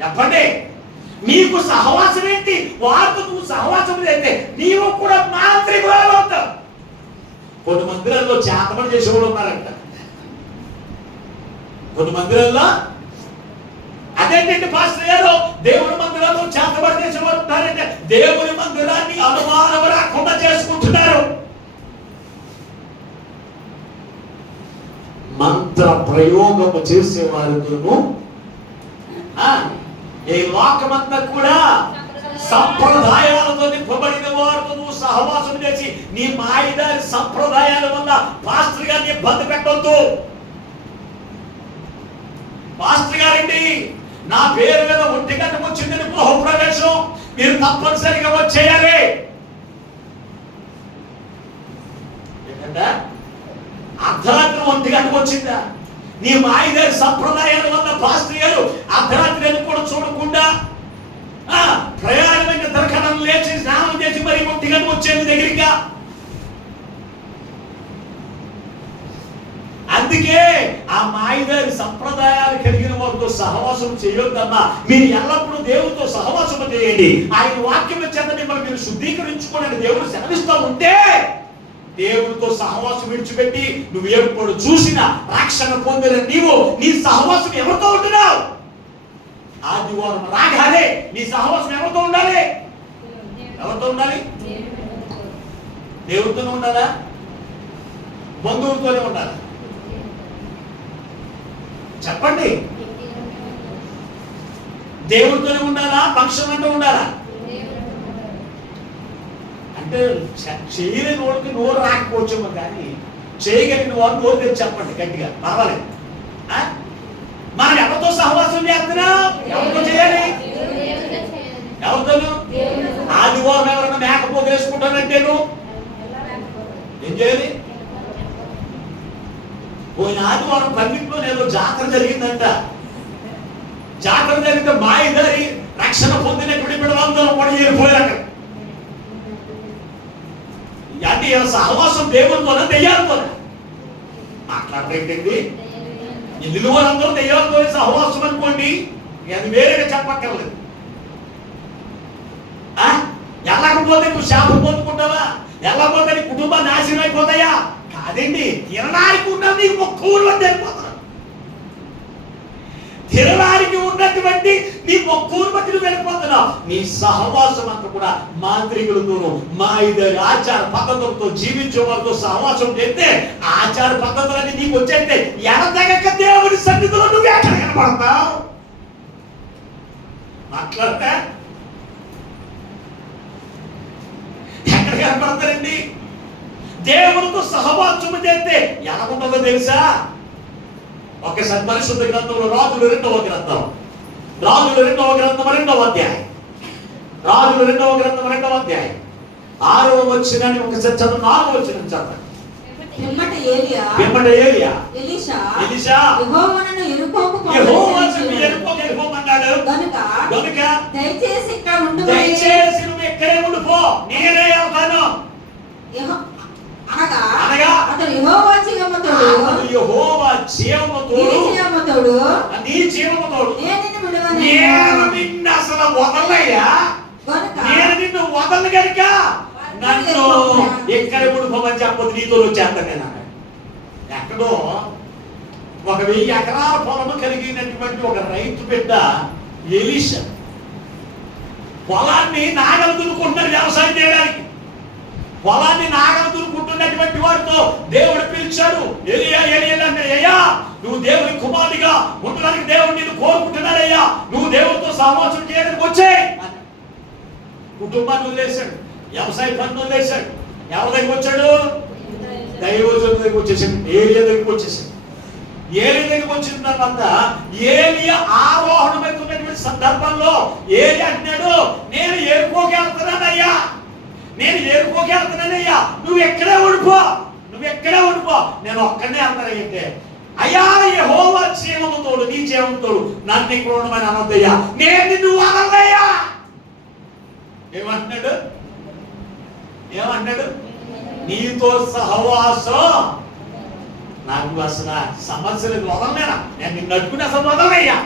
చెప్పండి, నీకు సహవాసం ఏంటి? వారితో నువ్వు సహవాసం చేస్తే నీవు కూడా మాంత్రికురాలు అవుతావు. కొన్ని మందిరాల్లో చేతబడి చేసేవాడు ఉన్నారంట. కొన్ని మందిరాల్లో అదేంటంటే పాస్టర్ గారు, దేవుని మందిరాల్లో చేతబడి చేసేవారు ఉన్నారంటే దేవుని మందిరాన్ని అనుమానం రాకుండా చేసుకుంటున్నారు. మంత్ర ప్రయోగము చేసేవారితోనూ ఈ లోకమంతా కూడా సంప్రదాయాలతో నింపబడిన వారితో నువ్వు సహవాసం చేసి నీ మాయిదారి సంప్రదాయాల వల్ల పాస్టర్ గారిని ఇబ్బంది పెట్టవద్దు. పాస్టర్ గారండి, నా పేరు మీద ఒంటిగంటకు వచ్చిందని గృహప్రవేశం మీరు తప్పనిసరిగా వచ్చేయాలి. ఏంటంటే అర్ధరాత్రి ఒంటిగంటకు వచ్చిందా? నీ మాయిదారి సంప్రదాయాల వల్ల పాస్టర్ గారు అర్ధరాత్రి కూడా చూడకుండా ప్రయాణమైన దర్శనం లేచి స్నానం చేసి మరి ఒంటిగంటకు వచ్చేది దగ్గరగా. అందుకే ఆ మాయిదారి సంప్రదాయాలు కలిగిన వారితో సహవాసం చేయొద్దమ్మా. మీరు ఎల్లప్పుడూ దేవుడితో సహవాసం చేయండి. ఆయన వాక్యం చేత మిమ్మల్ని మీరు శుద్ధీకరించుకోవడానికి దేవుడు సెలవిస్తూ ఉంటే దేవుడితో సహవాసం విడిచిపెట్టి నువ్వు ఎప్పుడు చూసినా రక్షణ పొందిన నీవు నీ సహవాసం ఎవరితో ఉంటున్నావు? ఆదివారం రాగానే నీ సహవాసం ఎవరితో ఉండాలి? ఎవరితో ఉండాలి? దేవుడితోనే ఉండాలా? బంధువులతోనే ఉండాలి? చెప్పండి. దేవుడితోనే ఉండాలా? ఫంక్షన్ అంటూ ఉండాలా? అంటే చేయలేని వాడికి నోరు రాకపోవచ్చేమో, కానీ చేయగలిగిన వారు నోరు తెచ్చి చెప్పండి గట్టిగా, పర్వాలేదు. మనం ఎవరితో సహవాసం చేస్తున్నాం? ఎవరితో చేయాలి? ఎవరితోనూ? ఆదివారం ఎవరైనా మేకపోతే వేసుకుంటానంటే నువ్వు ఏం చేయాలి? పోయిన ఆదివారం పండిట్లో ఏదో జాతర జరిగిందంట. జాతర జరిగితే మాయిదారి రక్షణ పొందినటువంటి బిడ్డలందరూ కూడా చేరిపోయారు. అంటే సహవాసం దేవునితోనే దెయ్యాలతోనే మాట్లాడేంటి? ఇల్లు వాళ్ళందరూ దెయ్యాలతోనే సహవాసం అనుకోండి, అది వేరేగా చెప్పక్కర్లేదు. వెళ్ళకపోతే నువ్వు శాపం పొందుకుంటావా? వెళ్ళకపోతే నీ కుటుంబం నాశనం అయిపోతాయా? కాదండి, తినడానికి ఉన్నది నీకు మొక్కులు జరిపోతావు. తినడానికి ఉన్నటువంటి నీ మొక్కులు బట్టి నువ్వు వెళ్ళిపోతున్నావు. నీ సహవాసం అంతా కూడా మాంత్రికులతోనూ మాయిదారి ఆచార పద్ధతులతో జీవించే వారితో సహవాసం చేస్తే ఆచార పద్ధతులన్నీ నీకు వచ్చేస్తే ఎడతెగక దేవుడి సన్నిధిలో నువ్వు ఎక్కడ కనపడతావు? మాట్లాడితే కనపడతారండి. దేవునితో సహవాసము చేస్తే ఎలా ఉంటుందో తెలుసా? ఒకసారి పరిశుద్ధ గ్రంథంలో రాజుల రెండవ గ్రంథం 2వ అధ్యాయం 6వ వచనాన్ని ఒకసారి చదువు. 4వ వచనం చదవండి. పిమ్మట ఏలియా ఎలీషా యెహోవాను ఎరుకోమన్నాడు గనుక దయచేసి ఇక్కడ ఉండు, దయచేసి నువ్వు ఇక్కడే ఉండిపో, నేనే వెళ్తాను అనగా అతడు యెహోవా జీవముతోడు నీ జీవముతోడు నేను నిన్ను విడువను, నేను నిన్ను అసలు వదలయ్యా, నేను నిన్ను వదలను గనుక నన్ను ఎక్కడ ఉండిపోమని చెప్పదు, నీతో వచ్చేస్తాను నేను. ఎక్కడో 1000 ఎకరాల పొలము కలిగినటువంటి ఒక రైతు బిడ్డ ఎలీషా పొలాన్ని నాగలు దున్నుకుంటున్నాడు వ్యవసాయం చేయడానికి. పొలాన్ని నాగలు దున్నుకుంటున్నటువంటి వాడితో దేవుడు పిలిచాడు. ఎలియా అంటే, అయ్యా నువ్వు దేవుని కుమారుడిగా ఉండడానికి దేవుడు నిన్ను కోరుకుంటున్నాడయ్యా, నువ్వు దేవుడితో సహవాసం చేయడానికి వచ్చేయ్. కుటుంబాన్ని వదిలేశాడు, వ్యవసాయ పనులు వదిలేశాడు. ఎవరి దగ్గరికి వచ్చాడు? దైవజనుడి దగ్గరికి వచ్చేసాడు. ఏలియా దగ్గరికి వచ్చేసాడు. ఏలియా దగ్గరికి వచ్చిన తర్వాత ఏలియా ఆరోహణమైనటువంటి సందర్భంలో ఏలియా అంటున్నాడు, నేను ఏరుకోగలుగుతున్నానయ్యా, నువ్వు ఎక్కడే ఉండిపో, నేను ఒక్కడే వెళ్తానంటే, అయ్యా యెహోవా జీవముతోడు, నీ జీవముతోడు నన్ను ఇక్కడ ఉండమని అనొద్దయ్యా, నేను నిన్ను వదలయ్యా. ఏమంటున్నాడు? నీతో సహవాసం నాకు అసలు సమస్య లేదు, వదలలేనా, నేను నిన్ను అట్టుకుని అసలు వదలయ్యా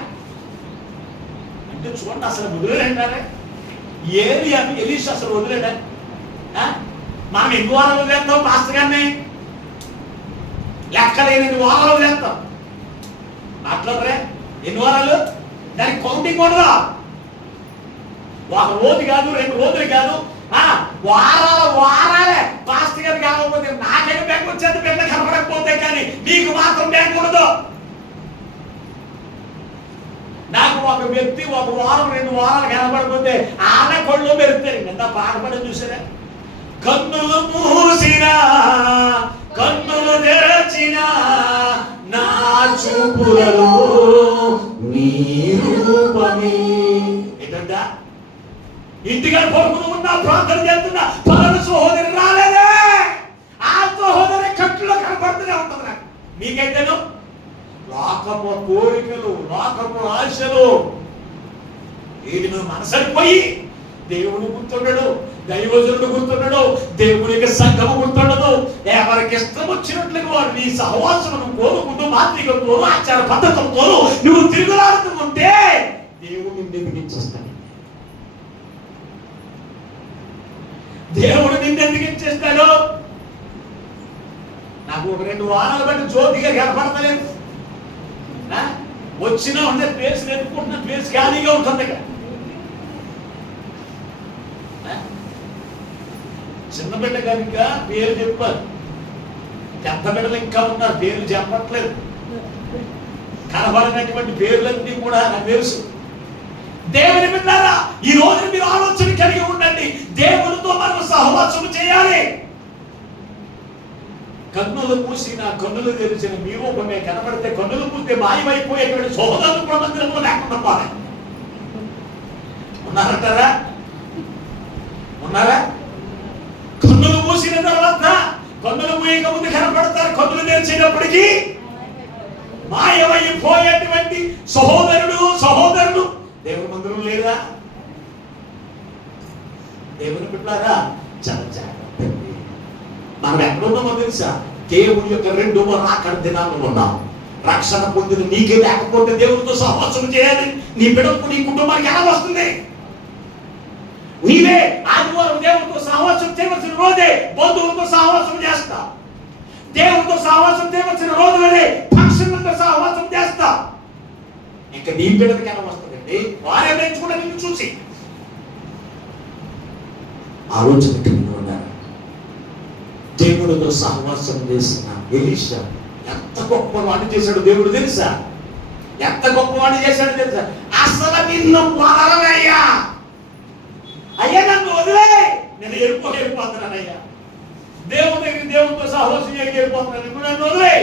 అంటే చూడండి, అసలు వదిలేంటారే ఎలీషా అసలు వదిలేడా? మనం ఎన్ని వారాలు వదిలేస్తాం మాస్టర్ గారిని? లెక్కలేని 2 వారాలు వదిలేస్తాం. మాట్లాడరే ఎన్ని వారాలు? దానికి కౌంటింగ్ ఉండదా? 1 రోజు కాదు, 2 రోజులు కాదు, వారాలే. మాస్టర్ గారు కాకపోతే నాకైనా బ్యాంక్ వచ్చేది, బిడ్డ కనపడకపోతే, కానీ నీకు మాత్రం బ్యాంక్ ఉండదు. నాకు ఒక వ్యక్తి 1 వారం 2 వారాలు కనపడకపోతే ఆన కొళ్ళు పెరుగుతాయి. ఎంత పాటపడని చూసారా? కన్నులు మూసినా కన్నులు తెరచినా నా చూపులలో నీ రూపమే. ఏంటంట? ఇంటికాడ పడుకుని ఉన్నా, ప్రార్థన చేస్తున్నా, పలానా సహోదరి రాలేదే, ఆ సహోదరి కట్టులో కనపడుతూనే ఉంటుంది నాకు. మీకైతేను లోకపు కోరికలు, లోకపు ఆశలు వీడి నువ్వు మనసడిపోయి దేవుడు గుర్తుండడు, దైవజనుడు గుర్తుండడు, దేవునికి సంఘము గుర్తుండదు. ఎవరికి ఇష్టం వచ్చినట్లుగా వాడు నీ సహవాసమును కోరుకుంటూ మాత్రికతో ఆచార పద్ధతులతో నువ్వు తిరుగులాడుతూ ఉంటే దేవుడు నిన్ను ఎదిగించేస్తాడు. నాకు ఒక 2 వారాలు బట్టి జ్యోతిగా కనపడతలేదు. వచ్చినా ఉండే ప్లేస్ నెట్టుకుంటున్న ప్లేస్ ఖాళీగా ఉంటుంది. చిన్న బిడ్డ కనుక పేరు చెప్పారు, పెద్ద బిడ్డలు ఇంకా ఉన్నారు, పేర్లు చెప్పట్లేదు. కనబడినటువంటి పేర్లన్నీ కూడా నాకు తెలుసు. దేవుని బిడ్డారా, ఈ రోజు మీరు ఆలోచన కలిగి ఉండండి. దేవునితో మనం సహవాసము చేయాలి. కన్నులు మూసిన కన్నులు తెరిచిన మీ రూపమే కనబడితే, కన్నులు మూస్తే మాయమైపోయేటువంటి సోదరులు ప్రబంధంలో లేకుండా పోవాలి. ఉన్నారంటారా? ఉన్నారా? కన్నులు మూసిన తర్వాత కన్నులు మూయక ముందు కనపడతారు, కన్నులు తెరిచేటప్పటికీ మాయమైపోయేటువంటి సహోదరుడు దేవుని మందిరం లేదా? దేవుని బిడ్డలారా, చాలా జాగ్రత్త. మనం ఎక్కడున్నామో తెలుసా? దేవుని యొక్క 2వ రాకడ దినాల్లో ఉన్నాం. రక్షణ పొందిన నీకే లేకపోతే దేవునితో సహవాసం చేయాలి. నీ బిడ్డకు, నీ కుటుంబానికి ఎలా వస్తుంది? నీవే ఆదివారం దేవునితో సహవాసం చేయవలసిన రోజే బంధువులతో సహవాసం చేస్తా. దేవునితో సహవాసం చేయవలసిన రోజు వరే పక్షులతో సహవాసం చేస్తా. ఇంకా నీ బిడ్డకి ఎలా వస్తుందండి? వారే నేర్చుకుంటే నిన్ను చూసి ఆలోచన కలిగి ఉన్నారు. దేవునితో సహవాసం చేసిన ఎలీషా ఎంత గొప్పవాడిని చేశాడు దేవుడు తెలుసా? ఎంత గొప్పవాడిని చేశాడు తెలుసా? అసలు నిన్ను వదలనయ్యా, అయ్యా నన్ను వదిలే, నేను వెళ్ళిపోతున్నానయ్యా. దేవునితో సహవాసం వెళ్ళిపోతున్నాను ఇప్పుడు నన్ను వదిలే.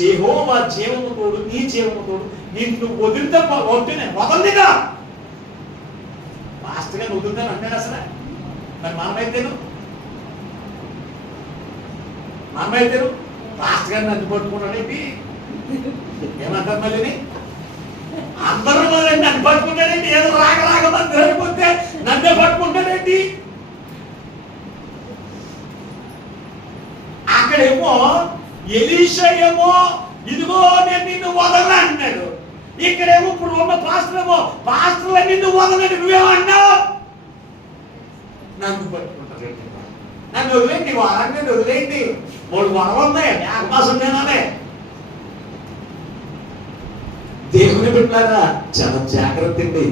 యెహోవా జీవము తోడు, నీ జీవము తోడు, నిన్ను వదిలితే వద్దునే వదలదిగా. మాస్టర్ గారిని వదులుతాను అంటాడు అసలు. మరి మనమైతేను మాస్టర్ గారిని నన్ను పట్టుకున్నాడేంటి ఏమంటారు మళ్ళీ? అందరూ మొదలైంది నన్ను పట్టుకుంటాడేంటి? ఏదో రాగ మంది అయిపోతే నన్నే పట్టుకుంటాడేంటి? అక్కడేమో ఎలీషా ఏమో ఇదిగో నేను నిన్ను వదలనా అన్నాడు. ఇక్కడేమో ఇప్పుడు ఉన్న పాస్టర్లే నిన్ను వదలని నువ్వేమన్నావు? నన్ను పట్టుకుంటారేంటి? నన్ను వదిలేండి, వారాన్ని వదిలేండి. 3 వారాలు ఉన్నాయండి అవకాశం నేనానే. దేవుని బిడ్డలారా చాలా జాగ్రత్త అండి.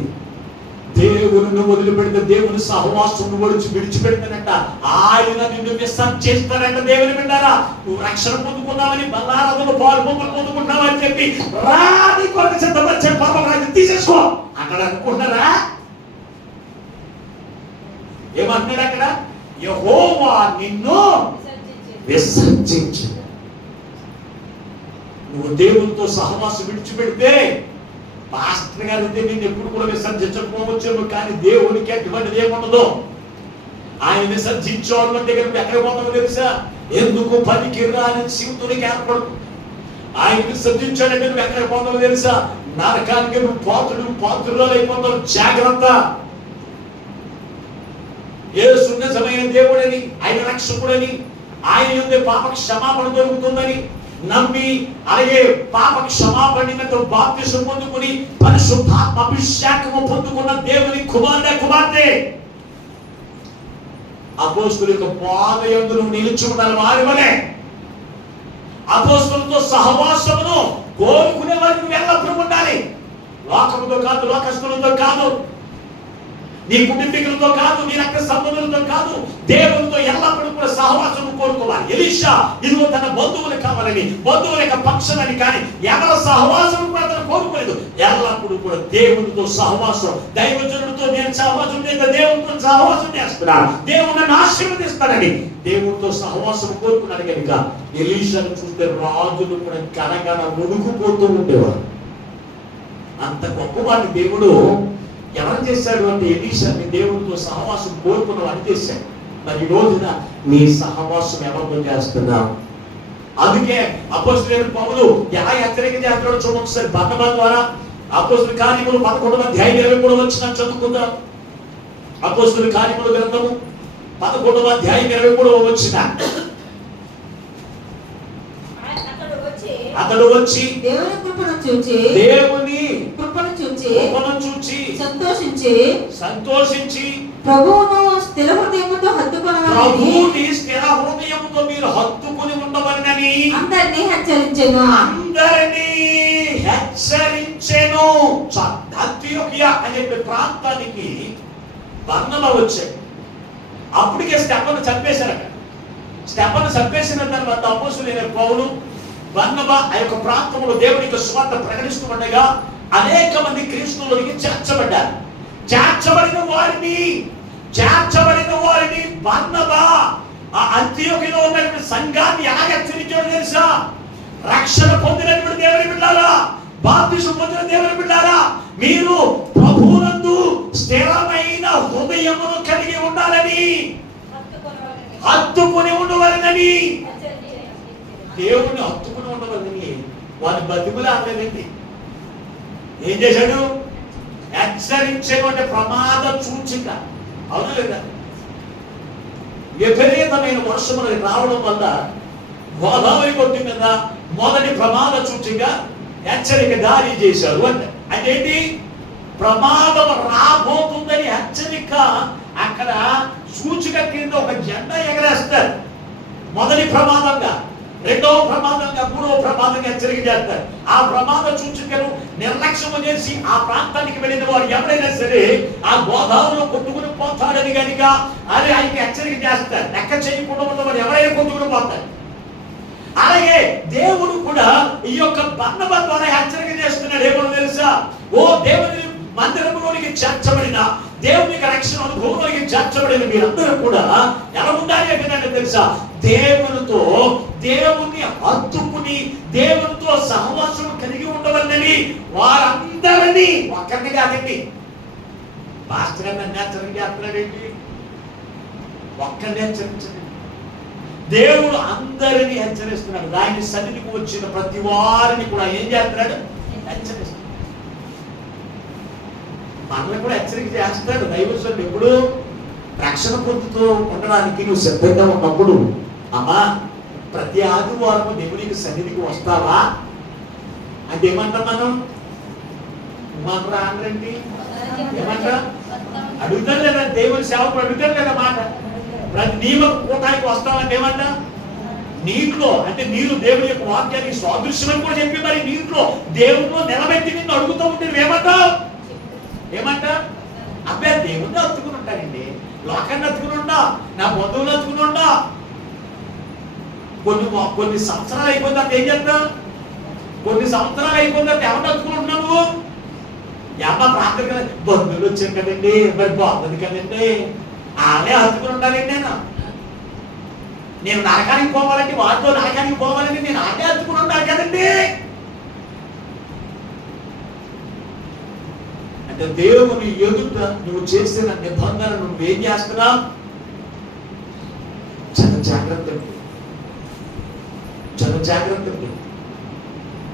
దేవుని వదిలిపెడితే దేవుని సహవాసం విడిచిపెడతానంట. ఆయన నిన్ను విసర్జిస్తానంట. దేవుని బిడ్డారా, నువ్వు రక్షణ పొందుకున్నావని, బల్లారథంలో పాలు పొందుకుంటున్నావని చెప్పి రాని కొరకు సిద్ధపరిచే పర్వరాజు తీసేసుకో అక్కడ అనుకుంటున్నారా? ఏమంటున్నాడు అక్కడ? యెహోవా నిన్ను విసర్జించు. నువ్వు దేవునితో సహవాసం విడిచిపెడితే, పాస్టర్ గారు అయితే నిన్ను ఎప్పుడు కూడా విసర్జించకపోవచ్చేమో, కానీ దేవునికి అటువంటిది ఏముండదు. ఆయన విసర్జించేవాళ్ళ దగ్గర ఎక్కడ పోతామో తెలుసా? ఎందుకు పనికి రాని శివునికి ఏర్పడదు. ఆయన విసర్జించాడంటే నువ్వు ఎక్కడ పోతావో తెలుసా? నరకానికి నువ్వు పాత్రురాలు అయిపోతావు. జాగ్రత్త. యేసు నిజమైన దేవుడని, ఆయన రక్షకుడని, ఆయన యందు పాప క్షమాపణ దొరుకుతుందని నమ్మి, అలాగే పాప క్షమాపణతో బాప్తిసం పొందుకుని పరిశుద్ధాత్మ అభిషేకము పొందుకున్న దేవుని కుమార్తె అపోస్తలుల యొక్క పాదయందు నువ్వు నిలిచి ఉండాలి. వారి వలె అపోస్తలులతో సహవాసమును కోరుకునే వారికి నువ్వు ఎల్లప్పుడూ ఉండాలి. లోకముతో కాదు, లోకస్తులతో కాదు, నీ కుటుంబీకులతో కాదు, నీ రక్త సంబంధులతో కాదు, దేవునితో ఎల్లప్పుడూ కూడా సహవాసం కోరుకోవాలి. ఎలీషా ఇదిగో తన బంధువులు కావాలని, బంధువుల యొక్క పక్షాలని, కానీ ఎవరి సహవాసం కూడా తను కోరుకోలేదు. ఎల్లప్పుడూ కూడా దేవునితో సహవాసం, దైవజనుడితో నేను సహవాసం చేస్తే దేవునితో సహవాసం చేస్తున్నాను, దేవుడు నన్ను ఆశీర్వదిస్తానని దేవునితో సహవాసం కోరుకున్నాడు. కనుక ఎలీషాను చూస్తే రాజులు కూడా కనగన మునుగుపోతూ ఉండేవారు. అంత గొప్పవాడిని దేవుడు ఎవరు చేశాడు అంటే ఎలీషాని దేవునితో సహవాసం కోరుకున్న వాడిని చేశాడు. మరి ఈ రోజున నీ సహవాసం ఎవరితో చేస్తున్నావు? అందుకే అపోస్తలుడైన పౌలు ఎలా హెచ్చరిక చేస్తున్నాడో చూడండి ఒకసారి. బర్నబా ద్వారా అపోస్తలుల కార్యములు 11వ అధ్యాయం 23వ వచనం చదువుకుందాం. అపోస్తలుల కార్యముల గ్రంథము 11వ అధ్యాయం 23వ వచనం. అతడు వచ్చి దేవుని కృపను చూచి సంతోషించి ప్రభువును స్థిర హృదయముతో మీరు హత్తుకుని ఉండవలెనని అందరినీ హెచ్చరించెను. అంత్యోకియా అనే ప్రాంతానికి బర్నబా వచ్చాడు. అప్పటికే స్టెఫను చంపేశారట. స్టెఫను చంపేసిన తర్వాత అపోస్తలులైన పౌలు, బర్నబా ఆ యొక్క ప్రాంతంలో దేవుని యొక్క సువార్త ప్రకటిస్తూ ఉండగా అనేక మంది క్రీస్తులోనికి చేర్చబడ్డారు. చేర్చబడిన వారిని బర్నబా ఆ అంతియోకియలో ఉన్నటువంటి సంఘాన్ని ఎలా హెచ్చరించాడో తెలుసా? రక్షణ పొందినటువంటి దేవుని బిడ్డలారా, బాప్తిసం పొందిన దేవుని బిడ్డలారా, మీరు ప్రభువునందు స్థిరమైన హృదయమును కలిగి ఉండాలని, హత్తుకుని ఉండవలెనని, దేవుణ్ణి హత్తుకుని ఉండవలెనని వారి బతికులు అనలేదండి. ఏం చేశాడు? హెచ్చరించేటువంటి ప్రమాద సూచిక. అవునా లేదా? విపరీతమైన వర్షములు రావడం వల్ల గోదావరి కొట్టి మీద మొదటి ప్రమాద సూచిక హెచ్చరిక జారీ చేశారు అంటే అదేంటి? ప్రమాదం రాబోతుందని హెచ్చరిక. అక్కడ సూచిక కింద ఒక జెండా ఎగరేస్తారు. మొదటి ప్రమాదంగా, రెండవ ప్రమాదంగా, మూడవ ప్రమాదంగా హెచ్చరిక చేస్తారు. ఆ ప్రమాద సూచికను నిర్లక్ష్యం చేసి ఆ ప్రాంతానికి వెళ్ళిన వారు ఎవరైనా సరే ఆ గోదావరిలో కొట్టుకుని పోతాడని కనుక అది ఆయనకి హెచ్చరిక చేస్తారు. లెక్క చేయకుండా ఉన్నవారు ఎవరైనా కొట్టుకుని పోతారు. అలాగే దేవుడు కూడా ఈ యొక్క బర్నబా ద్వారా హెచ్చరిక చేస్తున్నాడు. ఏమో తెలుసా? ఓ దేవుని మందిరంలోనికి చేర్చబడిన దేవుని యొక్క రక్షణ అనుభవంలోకి చేర్చబడిన మీరందరూ కూడా ఎలా ఉండాలి అంటే తెలుసా, దేవునితో దేవుని హత్తుకుని దేవునితో సహవాసం కలిగి ఉండవల్లని వారందరినీ ఒక్కరిని కాదండి. పాస్టర్ గారు నన్ను హెచ్చరిక చేస్తున్నాడేంటి? ఒక్కరిని హెచ్చరించండి. దేవుడు అందరినీ హెచ్చరిస్తున్నాడు. ఆయన సన్నిధికి వచ్చిన ప్రతి వారిని కూడా ఏం చేస్తున్నాడు? హెచ్చరిస్తున్నాడు. మనల్ని కూడా హెచ్చరిక చేస్తాడు దైవజనుడు. ఎప్పుడు రక్షణ పొందుతూ ఉండడానికి నువ్వు సిద్ధంగా ఉన్నప్పుడు, అమ్మా ప్రతి ఆదివారం దేవునికి సన్నిధికి వస్తావా అంటే ఏమంటాం మనం? మాకు రాండి ఏమంటా అడుగుతారు లేదా? దేవుని సేవకుడు అడుగుతారు కదా మాట. ప్రతి నియమ కూటానికి వస్తామంటే ఏమంటా? నీటిలో అంటే నీరు దేవుని యొక్క వాక్యానికి సాదృశ్యమని కూడా చెప్పి మరి నీటిలో దేవుడిలో నిలబెట్టి నిన్ను అడుగుతూ ఉంటే ఏమంటావు? ఏమంటా? అబ్బాయి దేవుణ్ణి హత్తుకుని ఉంటానండి, లోకాన్ని హత్తుకుని ఉండా, నా బంధువులు హత్తుకుని ఉండా. కొన్ని సంవత్సరాలు అయిపోయిన తర్వాత ఏం చేస్తా? కొన్ని సంవత్సరాలు అయిపోయిన తర్వాత ఎవరిని హత్తుకుని ఉంటున్నావు నువ్వు? ఏమన్నా ప్రార్థన కదా, బంధువులు వచ్చారు కదండి, మరి బాగుంది కదండి, వాళ్ళే హత్తుకుని ఉండాలండి. నేను నరకానికి పోవాలంటే వాటితో నరకానికి పోవాలంటే నేను వాళ్ళే హత్తుకుని ఉండాలి కదండి. అంటే దేవుని ఎదుట నువ్వు చేసిన నిబంధనలు నువ్వేం చేస్తున్నావు? చాలా జాగ్రత్త.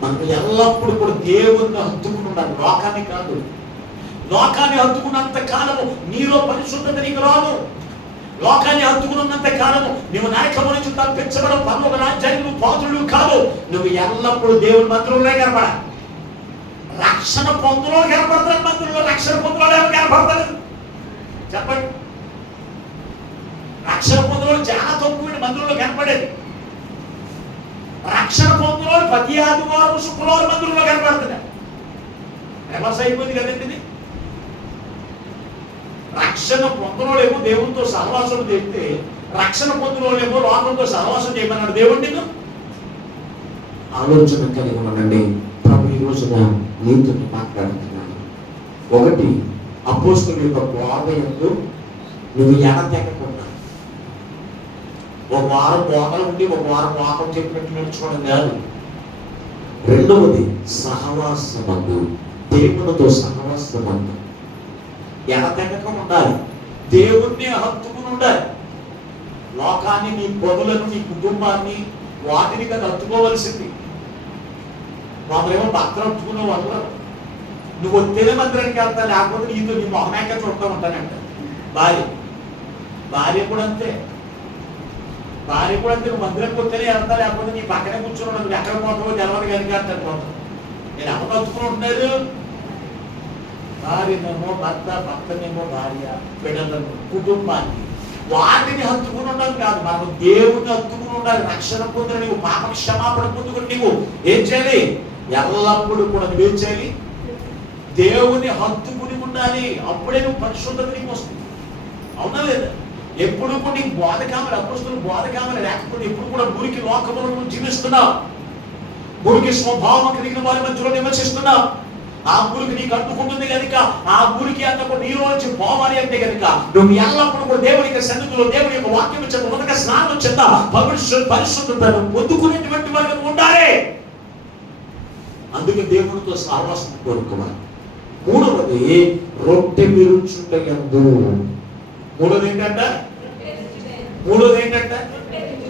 మనకు ఎల్లప్పుడూ కూడా దేవుణ్ణి హత్తుకుని ఉండాలి, లోకాన్ని కాదు. లోకాన్ని హత్తుకున్నంత కాలము నీలో పరిశుద్ధత నీకు రాదు. లోకాన్ని హత్తుకున్నంత కాలము నువ్వు నరకము నుంచి తప్పించబడం, పరలోక రాజ్యానికి నువ్వు పాత్రుడు కాదు. నువ్వు ఎల్లప్పుడూ దేవుని మందిరంలో కనపడాలి. రక్షణ పొందులో కనపడతారు మందిరంలో. రక్షణ పొందులో ఎవరు కనపడతారు చెప్పండి? రక్షణ పొందులో చాలా తక్కువ మందిరంలో కనపడేది. రక్షణ పొందులో ప్రతి ఆదివారం శుక్రవారం మందిరంలో కనపడుతుంది. రివర్స్ అయిపోయింది కదండి. రక్షణ పొందులోనేమో దేవునితో సహవాసం చేస్తే, రక్షణ పొందులోనేమో లోకంతో సహవాసం చేయమన్నాడు దేవుడు. నేను ఆలోచన కలిగి ఉండండి. ప్రభు ఈ రోజున నీతో మాట్లాడుతున్నాను. ఒకటి, అపోస్తలుల యొక్క బోధ యందు నువ్వు ఎడతెగకుండా ఒక వారం బోధలు ఉండి ఒక వారం వాకం చెప్పినట్టు నేర్చుకోవడం కాదు. రెండవది, సహవాసమందు దేవునితో సహవాసమందు ఎడతెగక ఉండాలి. దేవుణ్ణి హత్తుకుని ఉండాలి. లోకాన్ని, నీ పనులను, నీ కుటుంబాన్ని వాటిని కదా హత్తుకోవలసింది. వాళ్ళేమో భక్తులు హత్తుకునే వాళ్ళు. నువ్వు వస్తేనే మందిరానికి వెళ్తా, లేకపోతే నీతో నీ మొహమేక చూడతా ఉంటానంట. భార్య కూడా అంతే. నువ్వు మందిరానికి వస్తేనే వెళ్తా, లేకపోతే నీ పక్కనే కూర్చోవడం, నువ్వు ఎక్కడ పోతావో తెలవదు కనుక అంటారు. పోతావు. నేను ఎవరు హత్తుకుని ఉంటున్నారు? భార్యనేమో భర్త, భర్తనేమో భార్య, బిడ్డలను, కుటుంబాన్ని, వాటిని హత్తుకుని ఉండాలి కాదు. మనం దేవుని హత్తుకుని ఉండాలి. రక్షణ పొందిన నీవు, పాప క్షమాపణ పొందుకుని నీవు ఏం చేయాలి? ఎల్లప్పుడూ కూడా నువ్వేం చేయాలి? దేవుని హత్తుకుని ఉండాలి. అప్పుడే నువ్వు పరిశుద్ధత నీకు వస్తుంది. అవునా లేదా? ఎప్పుడు కూడా నీకు బోధకామలు, అపోస్తలుల బోధకామలు లేకపోతే ఎప్పుడు కూడా మురికి లోకములో నువ్వు జీవిస్తున్నావు. మురికి స్వభావం కలిగిన వారి మధ్యలో నివసిస్తున్నావు. ఆ ఊరికి నీకు అంటుకుంటుంది కనుక ఆ ఊరికి అంతకు నీలో నుంచి పోవాలి అంటే కనుక నువ్వు ఎల్లప్పుడూ కూడా దేవుని యొక్క సన్నిధిలో, దేవుని యొక్క వాక్యం చేత, ఉదక స్నానం చేత పరిశుద్ధతను పొందుకునేటువంటి వారు ఉండాలి. అందుకే దేవునితో సహవాసం కోరుకోవాలి. మూడవది, రొట్టె విరుచుటయందు. మూడోది ఏంటంట?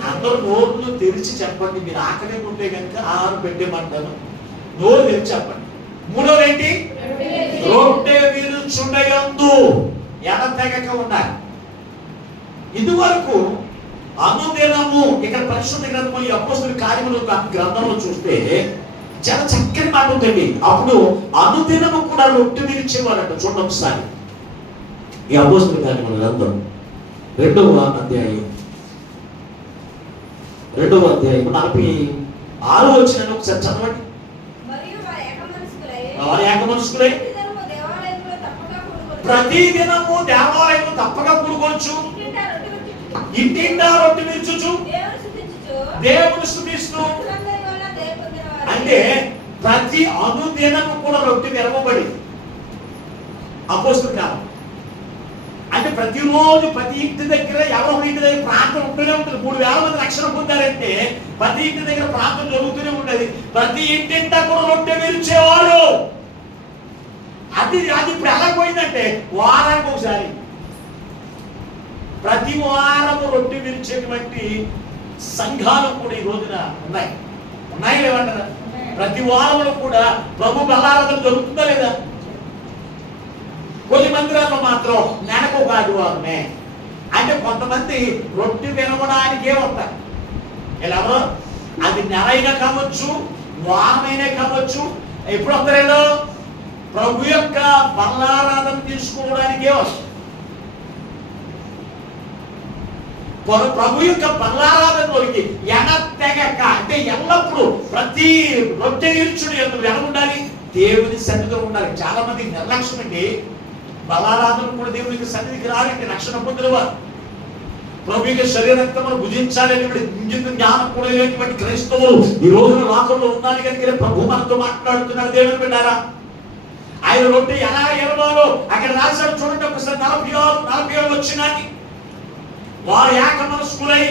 అందరూ నోరును తెరిచి చెప్పండి. మీరు ఆకలి ఉంటే కనుక ఆహారం పెట్టేమంటాను. నోరు తెరిచి చెప్పండి. మూడోది ఏంటి? రొట్టె విరుచుటయందు ఎడతెగక ఉండాలి. ఇదివరకు అనుదినము, ఇక్కడ పరిశుద్ధ గ్రంథము ఈ అపోస్తలుల కార్యములు గ్రంథంలో చూస్తే చాలా చక్కని మాట ఉందండి. అప్పుడు అనుదినము కూడా రొట్టె విరిచేవారంట. చూడండి ఒకసారి ఈ అపోస్తలుల కార్యముల గ్రంథం 2వ అధ్యాయం 46వ వచనాన్ని ఒకసారి చదవండి. వారు ఏక మనస్కులై ప్రతి దినము దేవాలయము తప్పక కూడుకోవచ్చు, ఇంటింటా రొట్టె విరుచుచు దేవుని స్తుతిస్తూ. అంటే ప్రతి అనుదినము కూడా రొట్టె విరవబడి అపోస్తలుల కాలం అంటే ప్రతిరోజు ప్రతి ఇంటి దగ్గర ఎవరో ఇంటి దగ్గర ప్రార్థన ఉంటూనే ఉంటుంది. 3,000 మంది రక్షణ పొందారంటే ప్రతి ఇంటి దగ్గర ప్రార్థన జరుగుతూనే ఉండేది. ప్రతి ఇంటింటా కూడా రొట్టె విరిచేవారు. అది ఇప్పుడు ఎలా పోయిందంటే వారానికి ఒకసారి, ప్రతి వారము రొట్టె విరిచేటువంటి సంఘాలు కూడా ఈ రోజున ఉన్నాయి లేవంటారా? ప్రతి వారంలో కూడా ప్రభు బలారాధన జరుగుతుందా లేదా? కొన్ని మందిరాల్లో మాత్రం నెలకు ఒక ఆదివారమే. అంటే కొంతమంది రొట్టె వినవడానికే వస్తారు. ఎలాగో అది నెలైనా కావచ్చు, వారమైనా కావచ్చు. ఎప్పుడు వస్తారేదో ప్రభు యొక్క బలారాధన తీసుకోవడానికే వస్తారు. ప్రభు యొక్క బలారాధనలోకి ఎనతెగక, అంటే ఎల్లప్పుడూ ప్రతి రొట్టె ఇర్చుడు ఎందుకు ఎలా ఉండాలి? దేవుని సన్నిధిలో ఉండాలి. చాలా మంది నిర్లక్ష్యం అండి. బలారాధన కూడా దేవునికి సన్నిధికి రాలంటే రక్షణ పొందిన వారు. ప్రభు యొక్క శరీర రక్తములు భుజించాలని ఇంజిత జ్ఞానం కూడా లేనటువంటి క్రైస్తవులు ఈ రోజున లోకంలో ఉన్నారు కనుక ప్రభు మనతో మాట్లాడుతున్నారు. దేవుని విన్నారా? ఆయన రొట్టె ఎలా ఎరవాలో అక్కడ రాశాడు చూడండి ఒకసారి. 46 వచ్చినాన్ని వారు ఏక మనస్కులై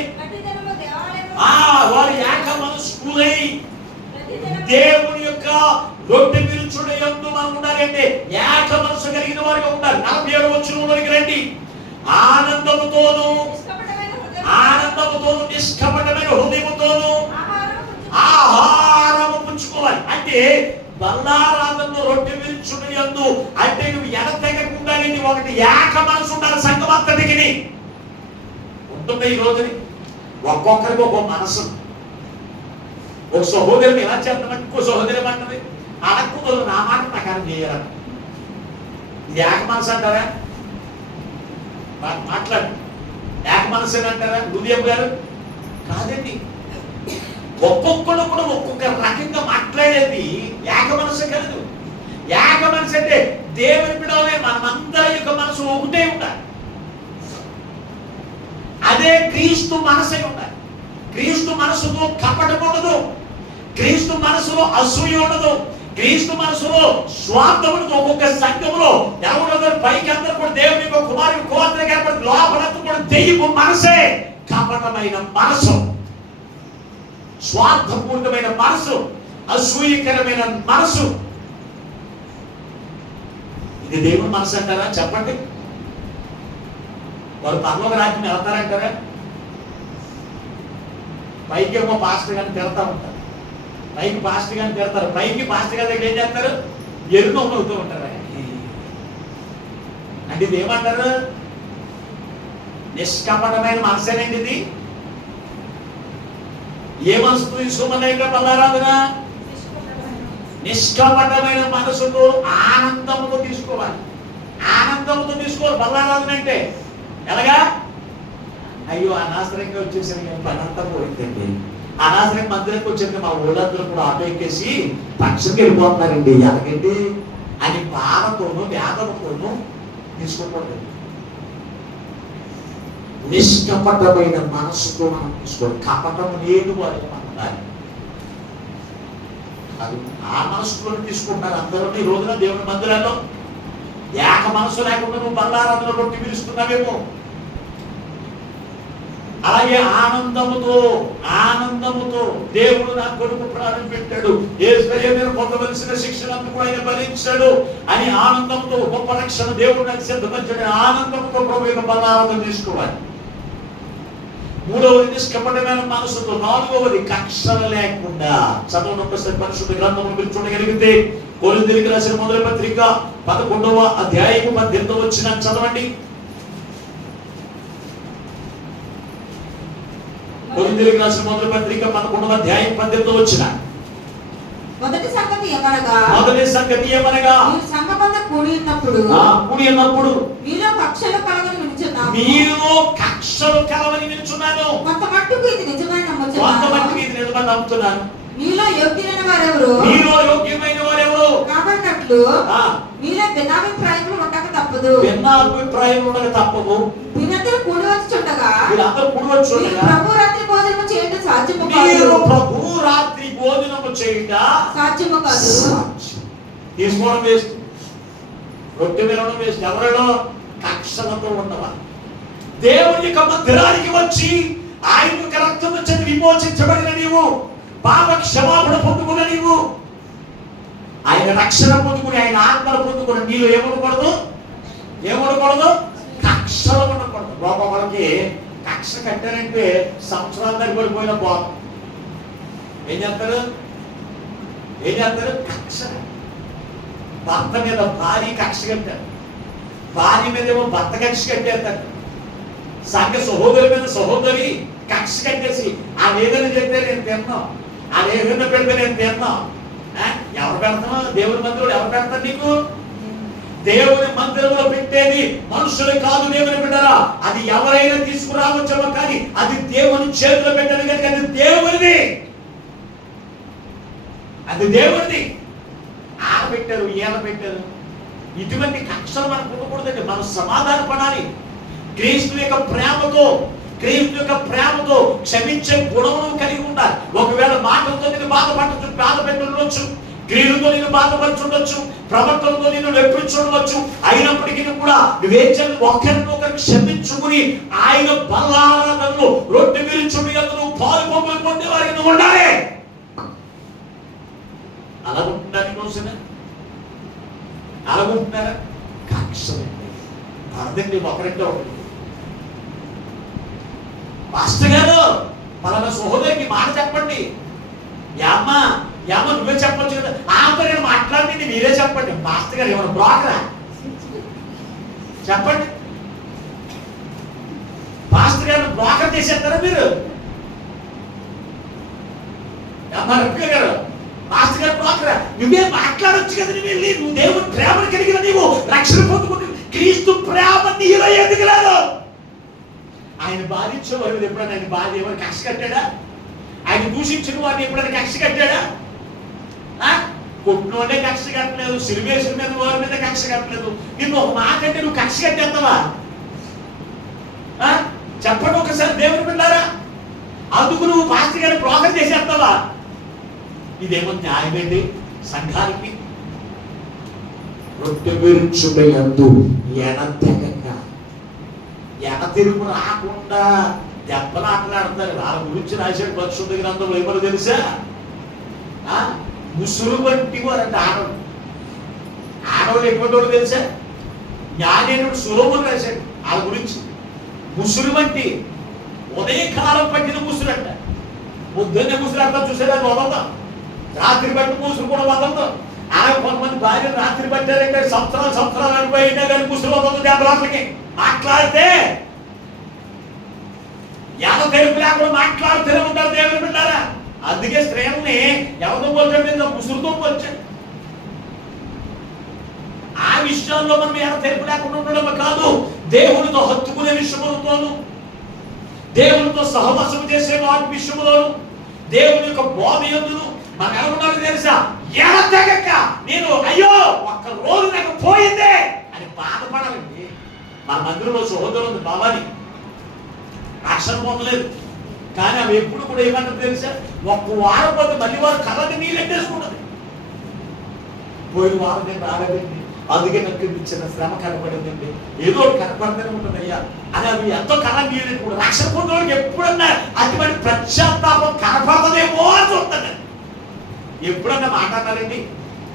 దేవుని యొక్క రొట్టె విరుచుడు యందు మనం ఉండాలి. అంటే ఏక మనసు కలిగిన వారిగా ఉండాలి. 47 వచనంలోకి రండి. ఆనందముతోను నిష్కపటమైన హృదయముతోను ఆహారము పుచ్చుకోవాలి. అంటే బల్లారాధనలో రొట్టె విరుచుడు యందు అంటే నువ్వు ఎడతెగకుండా ఒకటి ఏక మనసు ఉండాలి. సంఘం అంతటికి ఉంటుంది. ఈ రోజుని ఒక్కొక్కరికి ఒక్కో మనసు. ఒక సహోదరుని ఎలా చేద్దామంటే ఇంకో సహోదరి ఏమంటది, అడక్కుదలు నా మాట ప్రకారం చేయరా. ఇది ఏక మనసు అంటారా? మాట్లాడు. ఏక మనసు అంటారా హృదయం గారు? కాదండి. ఒక్కొక్కడు కూడా ఒక్కొక్క రకంగా మాట్లాడేది ఏక మనసు కాదు. ఏక మనసు అంటే దేవుని బిడ్డలే మనమందరి యొక్క మనసు ఒకటే ఉండాలి. అదే క్రీస్తు మనసే ఉండాలి. క్రీస్తు మనసులో కపటం ఉండదు. క్రీస్తు మనసులో అసూయ ఉండదు. క్రీస్తు మనసులో స్వార్థం ఉండదు. ఒక్కొక్క సంఘంలో ఎవరు పైకి అందరూ కూడా దేవుని కుమారుని కుమార్తె ఏర్పడి లోపలంతా కూడా దెయ్యపు మనసే. కపటమైన మనసు, స్వార్థపూరితమైన మనసు, అసూయకరమైన మనసు. ఇది దేవుని మనసు అంటారా? చెప్పండి. వారు పరలోక రాజ్యం వెళ్తారంటారా? పైకి ఏమో పాస్టర్ గారిని తిడతా ఉంటారు. పైకి పాస్టర్ గారిని తిడతారు. పైకి పాస్టర్ గారి దగ్గర ఏం చేస్తారు? ఎరుగు అవుతూ ఉంటారు. అంటే ఇది ఏమంటారు? నిష్కపటమైన మనసేనండి ఇది. ఏ మనసుతో తీసుకోమన్నా ఇక్కడ బల్లారాధన? నిష్కపటమైన మనసుతో ఆనందముతో తీసుకోవాలి. ఆనందముతో తీసుకోవాలి బల్లారాధన అంటే. ఎలాగా? అయ్యో అనవసరంగా వచ్చేసరికి పని అంతా పోయిందండి. అనవసరంగా మందిరానికి వచ్చాక మా ఊళ్ళందరూ కూడా ఆటో ఎక్కేసి పక్షులకి వెళ్ళిపోతున్నారండి. ఎలాగండి అని బాధతోనూ వేదనతోనూ తీసుకోకూడదు. నిష్కపటమైన మనసుతో మనం తీసుకోవాలి. కపటం లేని వారికి మనం ఉండాలి. అది ఆ మనసుతో తీసుకుంటారు అందరూ. ఈ రోజున దేవుని మందిరాల్లో ఏక మనసు లేకుండా నువ్వు బల్లారాధనలో రొట్టె విరుస్తున్నావేమో. అలాగే ఆనందముతో దేవుడు నా కొడుకు ప్రాణం పెట్టాడు, యేసయ్య మీద పొందవలసిన శిక్షణను కూడా ఆయన భరించాడు అని ఆనందంతో గొప్ప రక్షణ దేవుడు నాకు సిద్ధపరిచాడు. ఆనందంతో ప్రభు యొక్క బల్లారాధన తీసుకోవాలి. మూడవది నిష్కపటమైన మనసుతో. నాలుగవది కక్షలు లేకుండా. చదవడం ఒకసారి పరిశుద్ధ గ్రంథమును మీరు చూడగలిగితే కొరింథీయులకు రాసిన మొదటి పత్రిక 11వ అధ్యాయము 18వ వచనం చదవండి. కొరింథీయులకు రాసిన మొదటి పత్రిక 11వ అధ్యాయం 18వ వచనం. మొదటి సంగతి ఏమనగా మీరు సంఘమంతా కూడి ఉన్నప్పుడు మీలో కక్షలు కలవని నిలుచున్నాను. కొంత మట్టుకు ఇది నిజమని నమ్ముతున్నాను. మీలో యోగ్యమైన వారెవరు కాబట్టినట్లు మీలో భిన్నాభిప్రాయములు ఉండక తప్పదు. మీరందరూ కూడి వచ్చుండగా ప్రభు రాత్రి భోజనము చేయడం సాధ్యము కాదు. తీసుకోవడం వేస్ట్, రొట్టె వినడం వేస్ట్. ఎవరిలో కక్షలతో ఉన్నవా? దేవుని యొక్క మందిరానికి వచ్చి ఆయన యొక్క రక్తం వచ్చి విమోచించబడిన నీవు, పాప క్షమాపణ పొందుకున్న నీవు, ఆయన రక్షణ పొందుకుని ఆయన ఆత్మను పొందుకుని నీలో ఏమనకూడదు? కక్షలు ఉండకూడదు. బాబా వాళ్ళకి కక్ష కట్టారంటే సంవత్సరాల దగ్గర పడిపోయిన బాబు ఏం చేస్తారు? కక్ష. భర్త మీద భార్య కక్ష కట్టారు, భార్య మీద ఏమో భర్త కక్ష కట్టేస్తారు, సంఘ సహోదరి మీద సహోదరి కక్ష కట్టేసి ఆ ఏదైనా చెప్తే నేను తిన్నాం, ఆ ఏదైనా పెడితే నేను తిన్నాం. ఎవరు పెడతావు? దేవుని మందిరంలో ఎవరు పెడతారు నీకు? దేవుని మందిరంలో పెట్టేది మనుషులు కాదు, దేవుని పెట్టారా? అది ఎవరైనా తీసుకురావచ్చేమో కానీ అది దేవుని చేతిలో పెట్టారు కనుక అది దేవునిది, అది దేవునిది. ఆడ పెట్టారు, ఈయన పెట్టారు. ఇటువంటి కక్షలు మనకు ఉండకూడదండి. మనం సమాధాన పడాలి. క్రీస్తు యొక్క ప్రేమతో క్షమించే గుణమును కలిగి ఉండాలి. ఒకవేళ మాటలతో నేను బాధపెట్టుండొచ్చు, క్రియలతో నేను బాధపడుచుండొచ్చు, ప్రవర్తనతో నేను నొప్పించుండవచ్చు. అయినప్పటికీ కూడా నువ్వేం ఒకరినొకరు క్షమించుకుని ఆయన బల్లారాధనలో రొట్టె విరుచుండి అందులో పాలు పొంగులు పొందే వారికి ఉండాలి. అలా ఉంటున్నారు రోజున, అలా ఉంటున్నారా? కక్ష అర్థండి. ఒకరింటే ఒకటి మాస్టర్ గారు పలానా సహోదరికి మాట చెప్పండి, యామ్మ నువ్వే చెప్పొచ్చు కదా. ఆమెతో నేను మాట్లాడింది మీరే చెప్పండి. మాస్టర్ గారు ఏమన్నా బ్రోకరా? చెప్పండి. మాస్టర్ గారు బ్రోకర్ చేసేస్తారా మీరు? రఫీ గారు మాస్టర్ గారు బ్రోకరా? నువ్వే మాట్లాడొచ్చు కదా. నువ్వు దేవుని ప్రేమను కలిగిన నీవు రక్షణ పొందుకుంటు క్రీస్తు ప్రేమ నీలో ఎందుకు రాదు? ఆయన బాధించే వారు ఎప్పుడైనా ఆయన బాధ ఎవరు కక్ష కట్టాడా? ఆయన దూషించిన వారిని ఎప్పుడైనా కక్ష కట్టాడా? కొట్టినోడే కక్ష కట్టలేదు, సిరివేసిన మీద వారి మీద కక్ష కట్టలేదు. నిన్ను ఒక మాట అంటే నువ్వు కక్ష కట్టేస్తావా? చెప్పండి ఒకసారి దేవుని బిడ్డారా. అందుకు నువ్వు పాస్టర్ గారిని బ్రోకర్ చేసేస్తావా? ఇదేమో న్యాయమేంటి? సంఘానికి రొట్టె విరుచుటయందు ఎడతెగక ఎడతెరుపు రాకుండా దెబ్బలాటలాడతారు. వాళ్ళ గురించి రాశాడు పరిశుద్ధ గ్రంథంలో. ఏమో తెలుసా? ముసురు వంటి వారంటే ఆడవాళ్ళు ఎక్కువ తెలుసా? జ్ఞానేనుడు సొలొమోను రాశాడు వాళ్ళ గురించి. ముసురు వంటి ఉదయకాలం పట్టిన ముసురు అంట. పొద్దున్నే ముసురు అంతా చూసేదాన్ని వదలదాం, రాత్రి బట్టి ముసురు కూడా వదలదాం. అలాగే కొంతమంది భార్య రాత్రి పట్టారంటే సంవత్సరాలు అనిపోయినా కానీ ముసురు వదలదు. దెబ్బలాట్లకి మాట్లాడితే ఎవరు తెలుపు లేకుండా మాట్లాడుతూనే ఉంటారు దేవుని బిడ్డారా. అందుకే స్త్రీలని ఎవరితో పోల్చాడు? ముసురుతో పోల్చాడు. ఆ విషయాల్లో మనం ఎవరు తెలుపు లేకుండా ఉండడం కాదు, దేవునితో హత్తుకునే విషయములతోను, దేవునితో సహవాసం చేసే వాటి విషయములోను, దేవుని యొక్క బోధ యందును మనం ఎవరున్నారో తెలుసా? ఎడతెగక నేను అయ్యో ఒక్క రోజు నాకు పోయిందే అని బాధపడాలండి. మన మందిరంలో సహోదరులు ఉంది బాబాని రక్షణ పొందలేదు కానీ అవి ఎప్పుడు కూడా ఏమంటారు తెలుసా? ఒక్క వారం పోతే మళ్ళీ వారు కళ్ళకి నీళ్ళు ఎట్టేసుకుంటుంది. పోయిన వారం నేను రాలేదండి, అందుకే నాకు చిన్న శ్రమ కనపడిందండి, ఏదో కనపడతానే ఉంటుంది అయ్యా అని అవి ఎంతో కళ నీళ్ళు కూడా. రక్షణ పొందడానికి ఎప్పుడన్నా అటువంటి పశ్చాత్తాపం కనపడదేమో అని చూస్తాను. ఎప్పుడన్నా మాట్లాడారండి?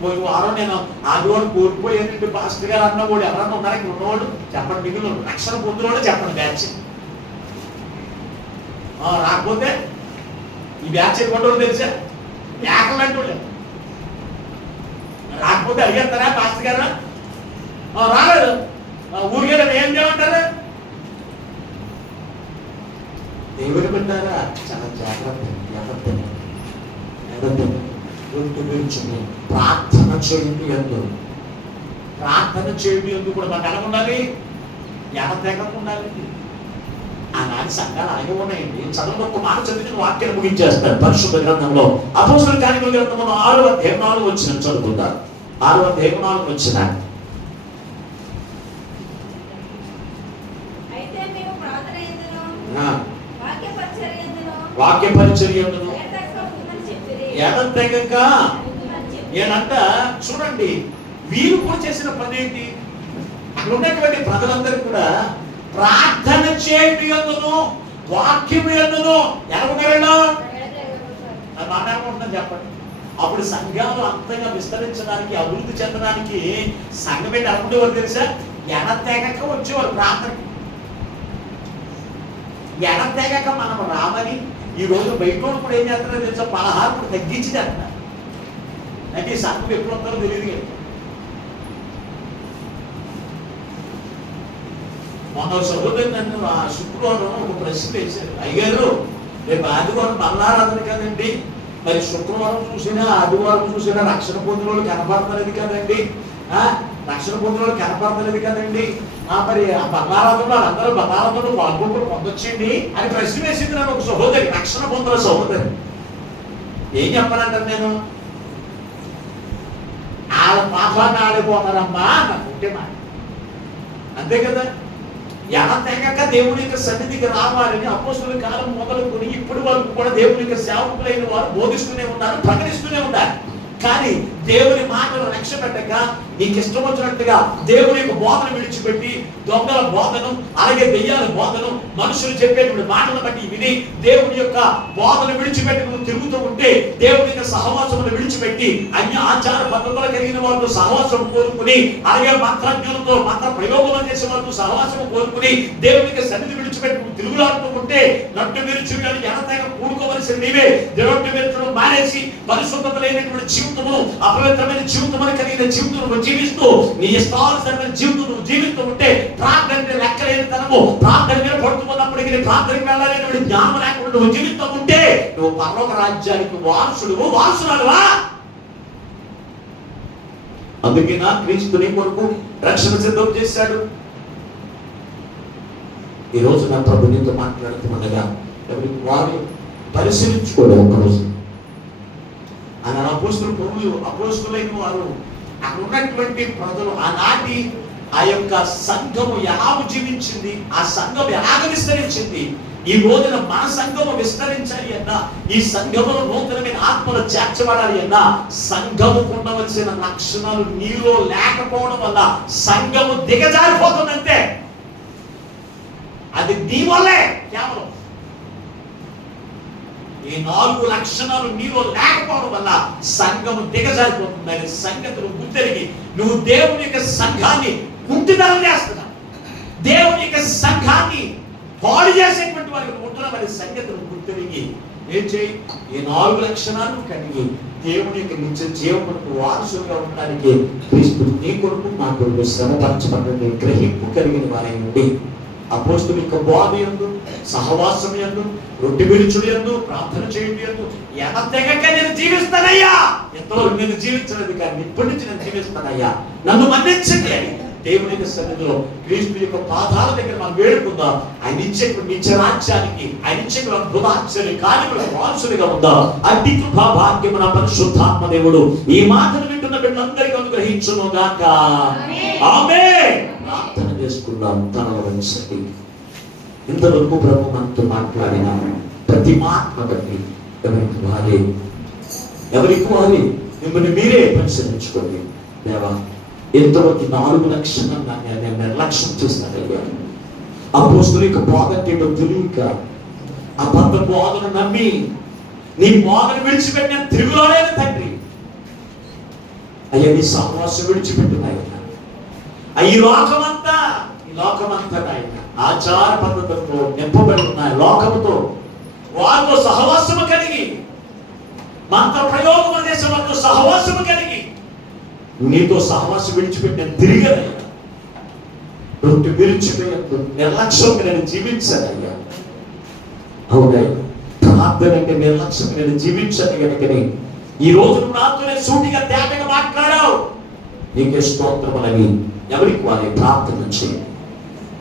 పోయిన వారం నేను ఆదివారం కోల్పోయానండి పాస్టర్ గారు అన్నవాడు ఎవరన్నా ఉన్నారా? ఇక్కడ ఉన్నవాడు చెప్పండి. మిగిలిన రక్షణ పొందినవాడు చెప్పండి. బ్యాచ్ రాకపోతే ఈ బ్యాచ్ ఎటువంటి తెలుసా? ఏకలంటూ రాకపోతే అడిగేస్తారా పాస్టర్ గారు? రాలేదు ఊరికే ఏం చేయమంటారు? దేవుని పెట్టారా? చాలా జాగ్రత్త. ప్రార్థన చేయండి ఎందుకు? ప్రార్థన చేయండి ఎందుకు కూడా మాకు ఎలా ఉండాలి? ఎడతెగక ఉండాలి. ఆనాటి సంఘాలు అలాగే ఉన్నాయండి. చదువు ఒక మాట చదివి వాక్యాన్ని ముగించేస్తారు. పరిశుద్ధ గ్రంథంలో అపోస్తలుల కార్యముల గ్రంథంలో 6వ అధ్యాయం 4వ వచనం చదువుకుంటారు. 6వ అధ్యాయం 4వ వచనం. వాక్య పరిచర్యను ఎడతెగక ఏనంట. చూడండి వీరు కూడా చేసిన పని ఏంటి? అక్కడ ఉన్నటువంటి ప్రజలందరూ కూడా ప్రార్థన చేయడం యందును వాక్యము యందును ఎలాగున్నారో మాట్లాడుకుంటున్నాను చెప్పండి. అప్పుడు సంఘాలు అంతగా విస్తరించడానికి అభివృద్ధి చెందడానికి సంఘం ఏంటి అనుకునేవారు తెలుసా? ఎడతెగక వచ్చేవారు ప్రార్థనకి. ఎడతెగక మనం రామని ఈ రోజు బయట కూడా ఏం చేస్తారో తెలుసా? పలహారం కూడా తగ్గించింది అంటున్నారు. అంటే ఈ సంఘం ఎప్పుడు వస్తారో తెలియదు కదా. మొన్న సహోదరు నన్ను ఆ శుక్రవారం ఒక ప్రశ్న వేశారు. అయ్యారు రేపు ఆదివారం మల్లారాధన కదండి, మరి శుక్రవారం చూసినా ఆదివారం చూసినా రక్షణ పొందిన వాళ్ళు కనపడతలేదు కదండి, రక్షణ పొందిన వాళ్ళు కనపడతలేదు కదండి, మరి ఆ మల్లారాధనలో అందరూ మల్లారాధనలో పాల్గొంటూ పొందొచ్చండి అని ప్రశ్న వేసింది నన్ను ఒక సహోదరి, రక్షణ పొందిన సహోదరి. ఏం చెప్పాలంటారు నేను? వాళ్ళ పాపాన్ని ఆడిపోతారమ్మా నాకు ఉంటే మాట, అంతే కదా. ఎడతెగక దేవుని యొక్క సన్నిధికి రావాలని అపోస్తలుల కాలం మొదలుకొని ఇప్పటి వరకు కూడా దేవుని యొక్క సేవకులైన వారు బోధిస్తూనే ఉన్నారు, ప్రకటిస్తూనే ఉన్నారు. కానీ దేవుని మాటలు లక్ష్య పెట్టక నీకు ఇష్టం వచ్చినట్టుగా దేవుని యొక్క బోధన విడిచిపెట్టి దొంగల బోధను, అలాగే దెయ్యాల బోధను, మనుషులు చెప్పేటువంటి మాటలను బట్టి విని దేవుని యొక్క బోధన విడిచిపెట్టి నువ్వు తిరుగుతూ ఉంటే, దేవుని యొక్క సహవాసమును విడిచిపెట్టి అన్య ఆచార పద్ధతులు కలిగిన వారితో సహవాసం కోరుకుని, అలాగే మంత్రజ్ఞులతో మంత్ర ప్రయోగం చేసే వారితో సహవాసం కోరుకుని దేవుని యొక్క సన్నిధి విడిచిపెట్టి నువ్వు తిరుగులాడుతూ ఉంటే, నట్టు విరుచు ఎనతెగ కూడుకోవలసిన నీవే దేవుడు విరుచడం మానేసి పరిశుద్ధత లేనటువంటి జీవితము, అపవిత్రమైన జీవితమని కలిగిన జీవితం జీవిస్తూ నీ ఇష్టానుసరమైన జీవితం నువ్వు జీవిస్తూ ఉంటే, ప్రార్థన లెక్కలేని తనము, ప్రార్థన మీద పడుతున్నప్పటికీ ప్రార్థనకి వెళ్ళాలనేటువంటి జ్ఞానం లేకుండా నువ్వు జీవిస్తూ ఉంటే నువ్వు పరలోక రాజ్యానికి వారసురాలువా? అందుకే నా క్రీస్తుని కొరకు రక్షణ సిద్ధం చేశాడు. ఈ రోజు నా ప్రభు నీతో మాట్లాడుతుండగా ఎవరికి వారు పరిశీలించుకోలేదు. ఒకరోజు ఆయన అపోస్తులైన వారు అక్కడ ఉన్నటువంటి ప్రజలు ఆనాటి ఆ యొక్క సంఘము ఎలా జీవించింది, ఆ సంఘం ఎలాగ విస్తరించింది, ఈ రోజున మన సంఘము విస్తరించాలి అన్నా, ఈ సంఘములో నూతనమైన ఆత్మలు చేర్చబడాలి అన్నా, సంఘముకు ఉండవలసిన లక్షణాలు నీలో లేకపోవడం వల్ల సంఘము దిగజారిపోతుందంటే అది నీ వల్లే. కేవలం ఈ 4 లక్షణాలు నీలో లేకపోవడం వల్ల సంఘము దిగజారిపోతుంది అనే సంగతులు గుర్తెరిగి నువ్వు దేవుని యొక్క సంఘాన్ని కుంటిదనం చేస్తున్నావు, దేవుని యొక్క సంఘాన్ని పాడు చేసేటువంటి వారికి ఉంటున్నావు అనే సంగతులు గుర్తెరిగి ఏం చేయి? ఈ 4 లక్షణాలు కలిగి దేవుని యొక్క నిత్య జీవమునకు వారసులుగా ఉండడానికి క్రీస్తు నీ కొరకు మా కొరకు శ్రమపరచబడిన గ్రహింపు కలిగిన వారై ఉండి అపోస్తలుల యొక్క బోధ యందు, సహవాసం యందు, రొట్టె విరుచుడు యందు, ప్రార్థన చేయుట యందు ఎడతెగక నేను జీవిస్తానయ్యా. ఎంతవరకు నేను జీవించలేదు కానీ ఇప్పటి నుంచి నేను జీవిస్తానయ్యా, నన్ను మన్నించండి అని దేవుని యొక్క సన్నిధిలో క్రీస్తు యొక్క పాదాల దగ్గర మనం వేడుకుందాం. ఆయన ఇచ్చేటువంటి నిత్య రాజ్యానికి, ఆయన ఇచ్చేటువంటి అద్భుతాశ్చర్య కార్యములకు వారసులుగా ఉందాం. అట్టి కృపా భాగ్యమున పరిశుద్ధాత్మ దేవుడు ఈ మాటలు వింటున్న బిడ్డలందరికీ అనుగ్రహించును గాక. ఆమేన్. ప్రార్థన చేసుకుందాం. తనలో వంచండి. ఇంతవరకు ప్రభు మనతో మాట్లాడిన ప్రతి మాటను బట్టి ఎవరికి వారే మిమ్మల్ని మీరే పరిశీలించుకోండి. దేవా, ఎంతవరకు 4 లక్షణాలు నేను నిర్లక్ష్యం చేస్తానయ్యా. అపోస్తలుల యొక్క బోధ ఏంటో తెలియక అబద్ధ బోధను నమ్మి నీ బోధను విడిచిపెట్టిన తిరుగులోనే తండ్రి అయ్యా, నీ సహవాసం విడిచిపెట్టినాయన. ఈ లోకమంతా ఆయన ఆచార పద్ధతులతో నింపబడి ఉన్నాయి. లోకముతో వారితో సహవాసము కలిగి, మంత్ర ప్రయోగం చేసే వారితో సహవాసము కలిగి నీతో సహవాసం విడిచిపెట్టిన తిరిగనయ్యా. రొట్టె విరిచిపోయేందుకు నిర్లక్ష్యంగా నేను జీవించానయ్యా. అవునయ్యా, ప్రార్థన అంటే నిర్లక్ష్యంగా నేను జీవించాను కనుకని ఈ రోజు నువ్వు నాతోనే సూటిగా తేటగా మాట్లాడావు. నీకే స్తోత్రములని ఎవరికి వారి ప్రార్థన చేయండి.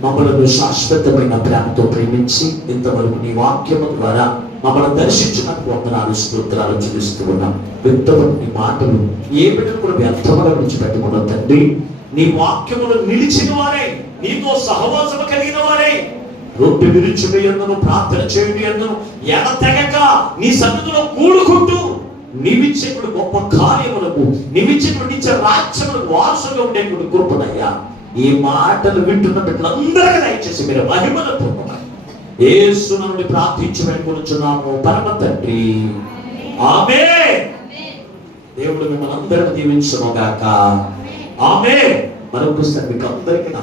మమ్మల్ని శాశ్వతమైన ప్రేమతో ప్రేమించి ఇంతవరకు నీ వాక్యము ద్వారా మమ్మల్ని దర్శించినందుకు వందనాలు స్తోత్రాలు చెల్లిస్తూ ఉన్నాం. నీ మాటలు ఏ బిడ్డలు కూడా వ్యర్థముగా విడిచిపెట్టకుండా తండ్రి, నీ వాక్యములు నిలిచిన వారే, నీతో సహవాసము కలిగిన వారే, రొట్టె విరిచిపోయేందును, ప్రార్థన చేయుటయందును ఎడతెగక నీ సన్నిధిలో కూడుకుంటూ నీవిచ్చేటువంటి గొప్ప కార్యములకు, నీవిచ్చేటువంటి రాజ్యములకు వారసుగా ఉండేటువంటి కృపనయ్యా ఈ మాటలు వింటున్న బిడ్డలందరికీ దయచేసి మీరు మహిమను పొందమని యేసు నుండి ప్రార్థించి వేడుకొనుచున్నాము పరమ తండ్రి, ఆమేన్. దేవుడు మిమ్మల్ని అందరిని దీవించును గాక, ఆమేన్. మరొకసారి మీకు అందరికీ నా